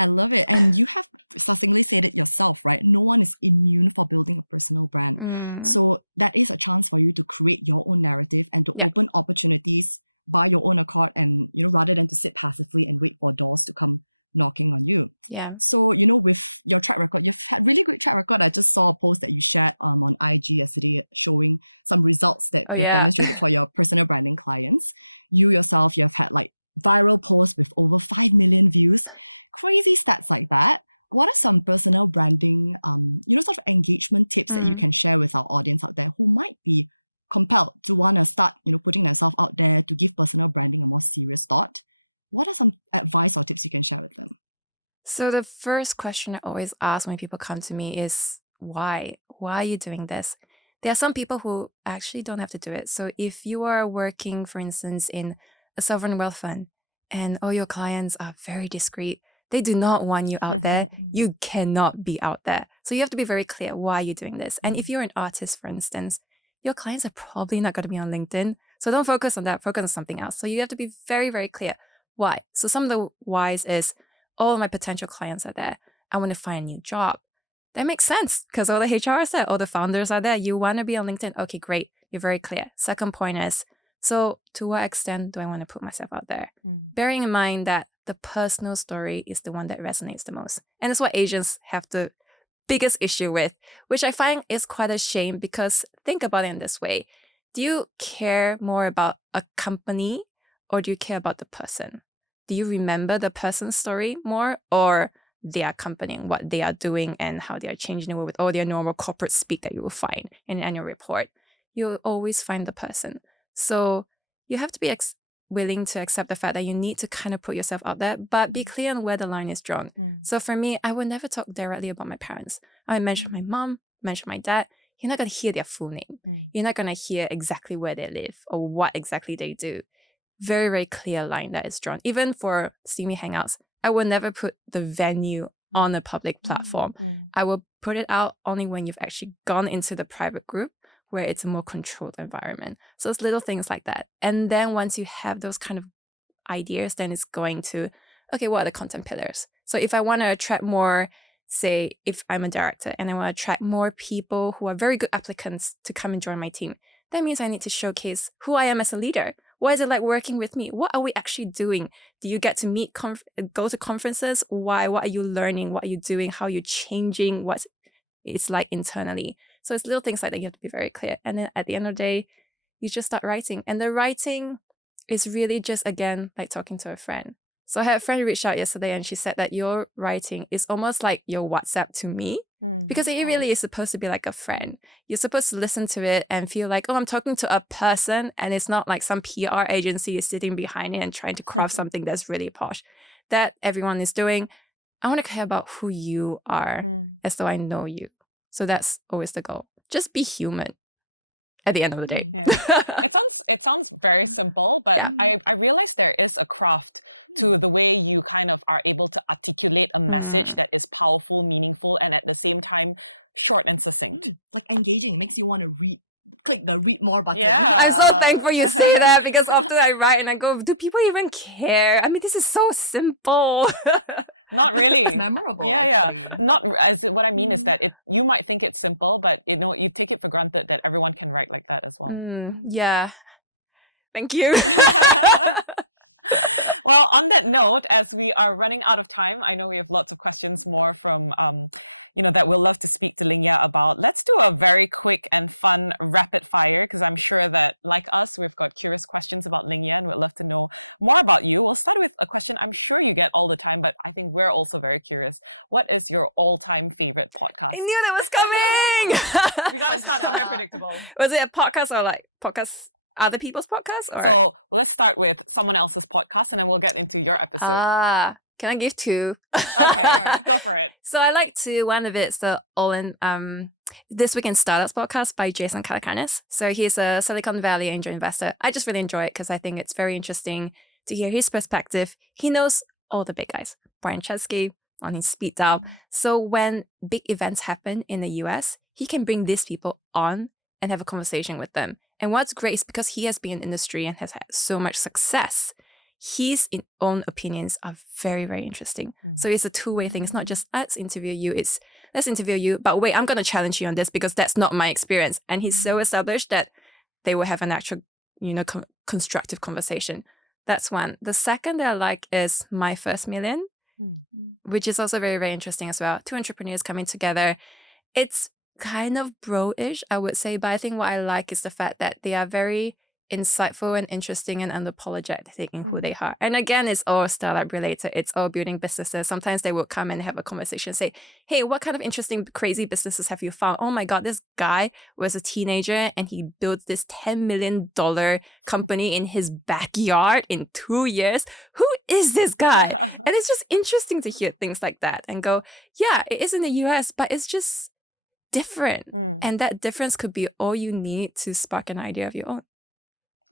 I love it. And you have something stated yourself, right? No one is immune from building a personal brand. So that is a chance for you to create your own narrative and to open opportunities by your own accord, and rather than sit passively and wait for doors to come knocking on you. Yeah. So with your track record, a really great track record. I just saw a post that you shared on IG yesterday showing some results that for your personal branding clients. You yourself, you have had like viral posts with over 5 million views. Crazy stats like that. What are are some personal branding, sort of engagement tips that you can share with our audience out there who might be compelled to want to start putting themselves out there with personal branding and more serious thought? What are some advice or tips you can share with them? So the first question I always ask when people come to me is why? Why are you doing this? There are some people who actually don't have to do it. So if you are working, for instance, in a sovereign wealth fund and all your clients are very discreet, they do not want you out there. You cannot be out there. So you have to be very clear why you're doing this. And if you're an artist, for instance, your clients are probably not going to be on LinkedIn. So don't focus on that, focus on something else. So you have to be very, very clear why. So some of the whys is all of my potential clients are there. I want to find a new job. That makes sense because all the HR are there, all the founders are there. You want to be on LinkedIn. Okay, great. You're very clear. Second point is, so to what extent do I want to put myself out there? Bearing in mind that the personal story is the one that resonates the most. And it's what Asians have the biggest issue with, which I find is quite a shame because think about it in this way. Do you care more about a company or do you care about the person? Do you remember the person's story more or their company and what they are doing and how they are changing the world with all their normal corporate speak that you will find in an annual report? You'll always find the person. So you have to be willing to accept the fact that you need to kind of put yourself out there, but be clear on where the line is drawn. So for me, I would never talk directly about my parents. I mention my mom, mention my dad. You're not going to hear their full name. You're not going to hear exactly where they live or what exactly they do. Very, very clear line that is drawn. Even for STIMY Hangouts, I will never put the venue on a public platform. I will put it out only when you've actually gone into the private group where it's a more controlled environment. So it's little things like that. And then once you have those kind of ideas, then it's going to, okay, what are the content pillars? So if I want to attract more, say, if I'm a director and I want to attract more people who are very good applicants to come and join my team, that means I need to showcase who I am as a leader. What is it like working with me? What are we actually doing? Do you get to meet, go to conferences? Why? What are you learning? What are you doing? How are you changing? What it's like internally? So it's little things like that you have to be very clear. And then at the end of the day, you just start writing. And the writing is really just, again, like talking to a friend. So I had a friend reach out yesterday and she said that your writing is almost like your WhatsApp to me. Because it really is supposed to be like a friend. You're supposed to listen to it and feel like, oh, I'm talking to a person and it's not like some PR agency is sitting behind it and trying to craft something that's really posh. That everyone is doing. I want to care about who you are as though I know you. So that's always the goal. Just be human at the end of the day. It sounds very simple, but Yeah. I realize there is a craft to the way you kind of are able to articulate a message that is powerful, meaningful, and at the same time short and succinct. Like engaging makes you want to click the read more button. Yeah. I'm so thankful you say that because often I write and I go, do people even care? I mean, this is so simple. Not really. It's memorable. Yeah. actually. Not as what I mean is that you might think it's simple, but you take it for granted that everyone can write like that as well. Yeah. Thank you. Well, on that note, as we are running out of time, I know we have lots of questions more from that we'll love to speak to Ling Yah about. Let's do a very quick and fun rapid fire because I'm sure that, like us, you've got curious questions about Ling Yah and we'd love to know more about you. We'll start with a question I'm sure you get all the time, but I think we're also very curious. What is your all-time favorite podcast? I knew that was coming. We gotta start somewhere predictable. Was it a podcast or like podcast, other people's podcasts or? So let's start with someone else's podcast and then we'll get into your episode. Can I give two? Okay, alright, go for it. So I like to, one of it's the This Week in Startups podcast by Jason Calacanis. So he's a Silicon Valley angel investor. I just really enjoy it because I think it's very interesting to hear his perspective. He knows all the big guys. Brian Chesky on his speed dial. So when big events happen in the US, he can bring these people on and have a conversation with them. And what's great is because he has been in the industry and has had so much success, his own opinions are very, very interesting. So it's a two-way thing. It's not just let's interview you. It's let's interview you, but wait, I'm going to challenge you on this because that's not my experience. And he's so established that they will have an actual, constructive conversation. That's one. The second that I like is My First Million, which is also very, very interesting as well. Two entrepreneurs coming together. It's kind of bro-ish, I would say, but I think what I like is the fact that they are very insightful and interesting and unapologetic in who they are. And again, it's all startup related. It's all building businesses. Sometimes they will come and have a conversation, say, hey, what kind of interesting, crazy businesses have you found? Oh my God, this guy was a teenager and he built this $10 million company in his backyard in 2 years. Who is this guy? And it's just interesting to hear things like that and go, yeah, it is in the US, but it's just different. And that difference could be all you need to spark an idea of your own.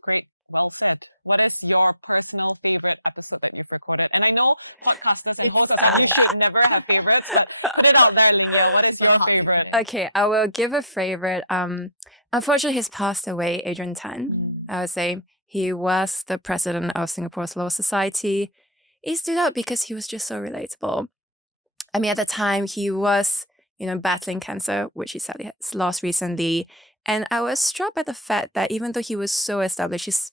Great, well said. What is your personal favorite episode that you've recorded? And I know podcasters and hosts of you should never have favorites, but put it out there, Ling Yah. What is your favorite? Okay, I will give a favorite. Unfortunately, he's passed away, Adrian Tan. I would say he was the president of Singapore's Law Society. He stood out because he was just so relatable. I mean, at the time, he was, battling cancer, which he sadly has lost recently. And I was struck by the fact that even though he was so established, he's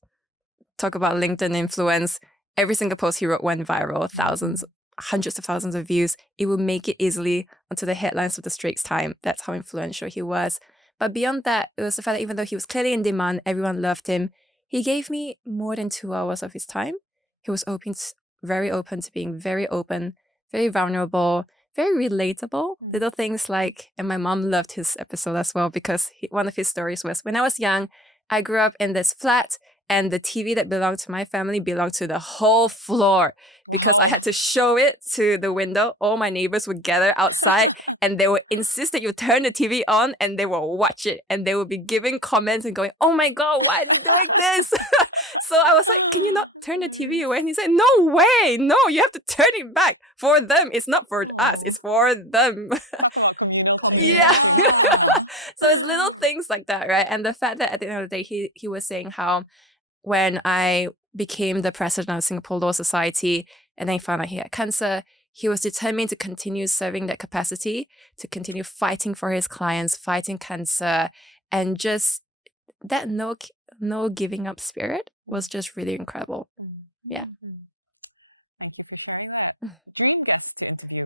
talk about LinkedIn influence, every single post he wrote went viral, hundreds of thousands of views. It would make it easily onto the headlines of the Straits Times. That's how influential he was. But beyond that, it was the fact that even though he was clearly in demand, everyone loved him. He gave me more than 2 hours of his time. He was very open to being very open, very vulnerable, very relatable. Little things like, and my mom loved his episode as well because one of his stories was, when I was young, I grew up in this flat and the TV that belonged to my family belonged to the whole floor because I had to show it to the window. All my neighbors would gather outside and they would insist that you turn the TV on and they will watch it. And they would be giving comments and going, oh my God, why are they doing this? So I was like, can you not turn the TV away? And he said, no way. No, you have to turn it back for them. It's not for us. It's for them. Yeah. So it's little things like that, right? And the fact that at the end of the day, he was saying how when I became the president of Singapore Law Society and then found out he had cancer, he was determined to continue serving that capacity, to continue fighting for his clients, fighting cancer, and just that no giving up spirit was just really incredible. Yeah. Thank you for sharing that. Dream guest to interview.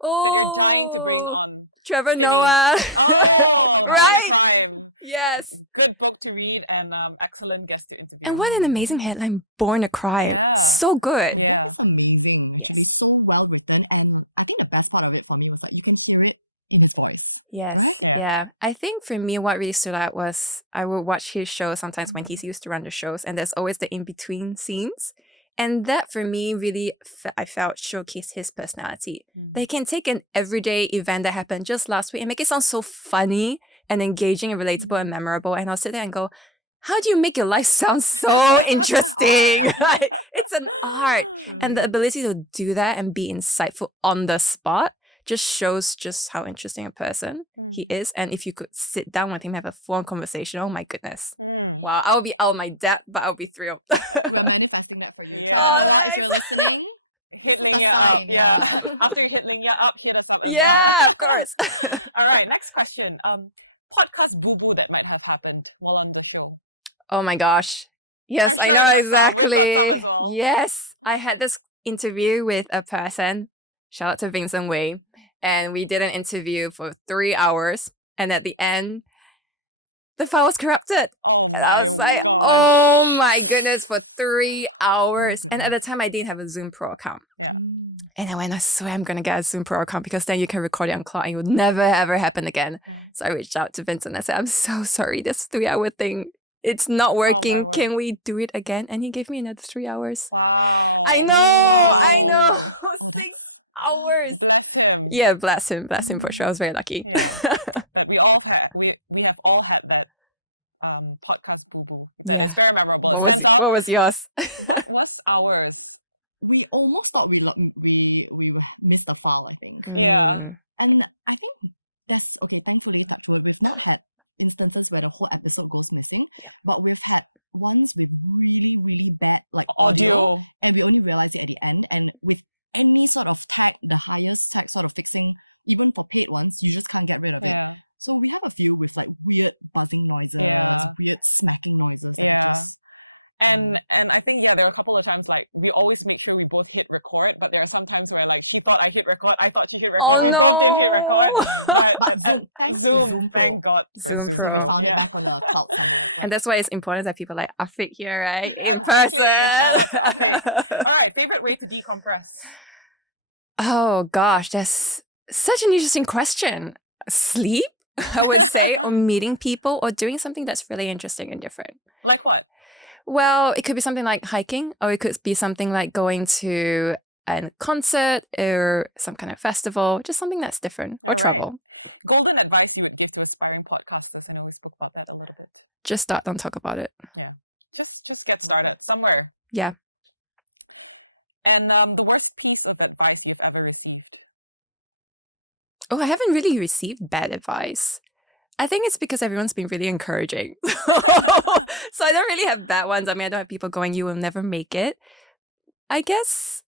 That you're dying to bring on. Trevor Noah. Oh, right? Crime. Yes. Good book to read and excellent guest to interview. And what an amazing headline, Born a Crime. Yeah. So good. That was amazing. Yes. It's so well written, and I think the best part of it for me is that you can hear it in his voice. Yes. Yeah. I think for me, what really stood out was I would watch his show sometimes when he used to run the shows, and there's always the in-between scenes. And that for me really, I felt showcased his personality. They can take an everyday event that happened just last week and make it sound so funny and engaging and relatable and memorable. And I'll sit there and go, how do you make your life sound so interesting? Like, it's an art. And the ability to do that and be insightful on the spot just shows just how interesting a person he is. And if you could sit down with him, have a full conversation, oh my goodness. Wow, I will be out of my depth, but I'll be thrilled. We're manifesting that for you. Oh, Alright, thanks. if you're listening, Hit it's Ling a Yah up, sign, yeah. After you hit Ling Yah up, hit us up. as well. Yeah, of course. All right, next question. Podcast boo-boo that might have happened while on the show. Oh my gosh. Yes, I'm I sure know we've got some exactly. as well. Yes, I had this interview with a person. Shout out to Vincent Wei. And we did an interview for 3 hours. And at the end, the file was corrupted. Oh, And I was like, God. oh my goodness, for 3 hours. And at the time, I didn't have a Zoom Pro account. Yeah. And I went, I swear I'm going to get a Zoom Pro account because then you can record it on cloud and it will never, ever happen again. So I reached out to Vincent and I said, I'm so sorry, this 3-hour thing, it's not working. God. Can we do it again? And he gave me another 3 hours. Wow. I know. 6 hours. That's him. Yeah, bless him for sure. I was very lucky. Yeah. But we have all had that podcast boo-boo. That Yeah. is very memorable. What was And, what was yours? what's ours? we almost thought we missed the file, I think. Yeah. And I think that's okay, thankfully, but we've not had instances where the whole episode goes missing. Yeah. But we've had ones with really, really bad like Audio. and we only realized it at the end. And with any sort of tag, the highest tag sort of fixing, even for paid ones, you just can't get rid of it. Yeah. So we have a few with like weird buzzing noises, Yeah. weird smacking noises. and Yeah. just- And I think there are a couple of times like we always make sure we both hit record, but there are some times where like she thought I hit record, I thought she hit record. Oh we both didn't hit record. But Zoom, thanks to Zoom, thank God. Zoom we Pro. found it back on the cloud somewhere. And that's why it's important that people like Afiq here, right? In person. All right, favorite way to decompress? Oh gosh, that's such an interesting question. Sleep, I would say, or meeting people, or doing something that's really interesting and different. Like what? Well, it could be something like hiking, or it could be something like going to a concert or some kind of festival, just something that's different, or Alright. travel. Golden advice you would give to aspiring podcasters, and we spoke about that a little bit. Just start, don't talk about it. Just get started somewhere. Yeah. And the worst piece of advice you've ever received? Oh, I haven't really received bad advice. I think it's because everyone's been really encouraging. So I don't really have bad ones. I mean, I don't have people going, you will never make it. I guess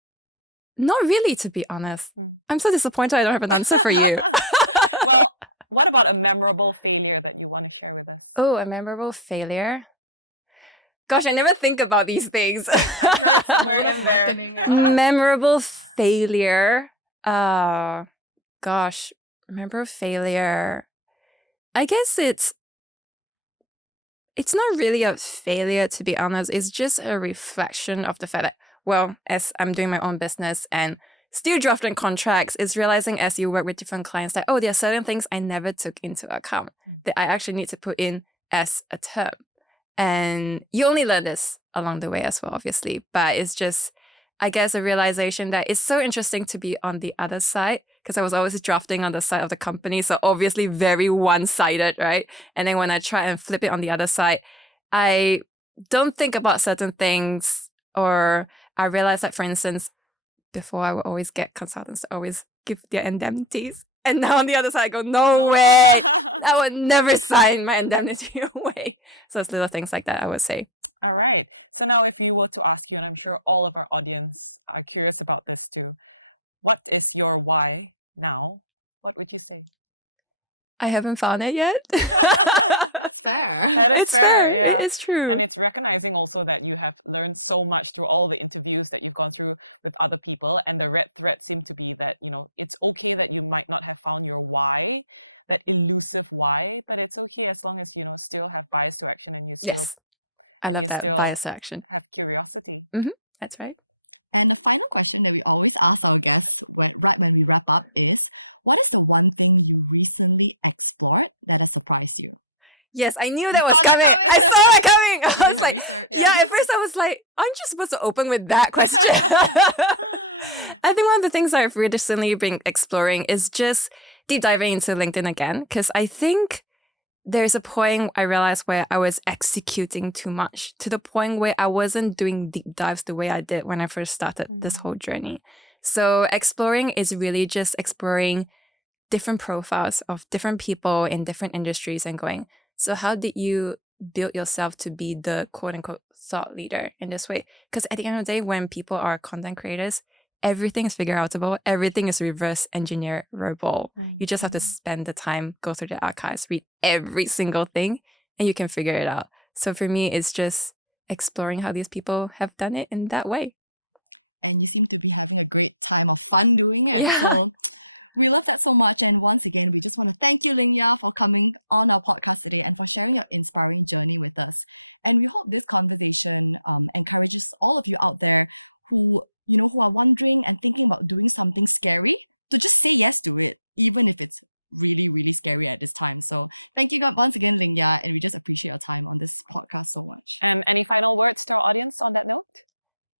not really, to be honest. I'm so disappointed I don't have an answer for you. Well, what about a memorable failure that you want to share with us? Oh, a memorable failure. Gosh, I never think about these things. Very embarrassing. Memorable failure. Gosh, memorable failure. I guess it's not really a failure, to be honest. It's just a reflection of the fact that, well, as I'm doing my own business and still drafting contracts, it's realizing as you work with different clients that, oh, there are certain things I never took into account that I actually need to put in as a term. And you only learn this along the way as well, obviously. But it's just, I guess, a realization that it's so interesting to be on the other side, because I was always drafting on the side of the company. So obviously very one-sided, right? And then when I try and flip it on the other side, I don't think about certain things, or I realize that, for instance, before I would always get consultants to always give their indemnities. And now on the other side, I go, no way, I would never sign my indemnity away. So it's little things like that, I would say. All right. So now if you were to ask you, and I'm sure all of our audience are curious about this too, what is your why now? What would you say? I haven't found it yet. Fair. That is It's fair. yeah. It is true. And it's recognizing also that you have learned so much through all the interviews that you've gone through with other people, and the red thread seems to be that, it's okay that you might not have found your why, that elusive why, but it's okay as long as you still have bias to action and you still Yes. I love you that still bias action. have curiosity. That's right. And the final question that we always ask our guests right when we wrap up is, what is the one thing you recently explored that has surprised you? Yes, I knew that was saw that coming. coming. I saw that coming. I was like, yeah, at first I was like, aren't you supposed to open with that question? I think one of the things I've recently been exploring is just deep diving into LinkedIn again, because I think there's a point I realized where I was executing too much, to the point where I wasn't doing deep dives the way I did when I first started this whole journey. So exploring is really just exploring different profiles of different people in different industries and going, so how did you build yourself to be the quote unquote thought leader in this way? Because at the end of the day, when people are content creators, everything is figure outable, everything is reverse engineerable. You just have to spend the time, go through the archives, read every single thing, and you can figure it out. So for me, it's just exploring how these people have done it in that way. And you seem to be having a great time of fun doing it. Yeah. So we love that so much. And once again, we just want to thank you, Ling Yah, for coming on our podcast today and for sharing your inspiring journey with us. And we hope this conversation encourages all of you out there who are wondering and thinking about doing something scary, to just say yes to it, even if it's really, really scary at this time. So thank you once again, Ling Yah, and we just appreciate your time on this podcast so much. Any final words to our audience on that note?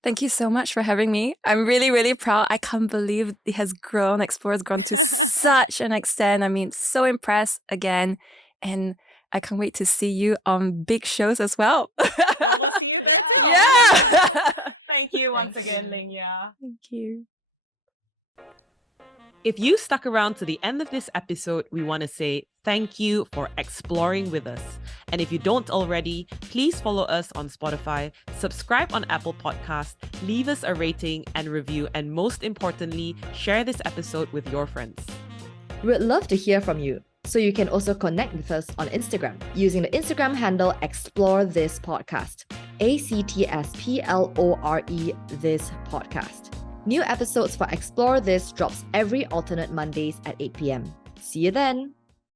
Thank you so much for having me. I'm really, really proud. I can't believe it has grown. Explore has grown to such an extent. I mean, so impressed again. And I can't wait to see you on big shows as well. We'll see you there too. Yeah. Thank you once again, Ling Yah. Thank you. If you stuck around to the end of this episode, we want to say thank you for exploring with us. And if you don't already, please follow us on Spotify, subscribe on Apple Podcasts, leave us a rating and review, and most importantly, share this episode with your friends. We'd love to hear from you. So you can also connect with us on Instagram using the Instagram handle Explore This Podcast. ACTSPLORE This Podcast. New episodes for Explore This drops every alternate Mondays at 8 p.m. See you then!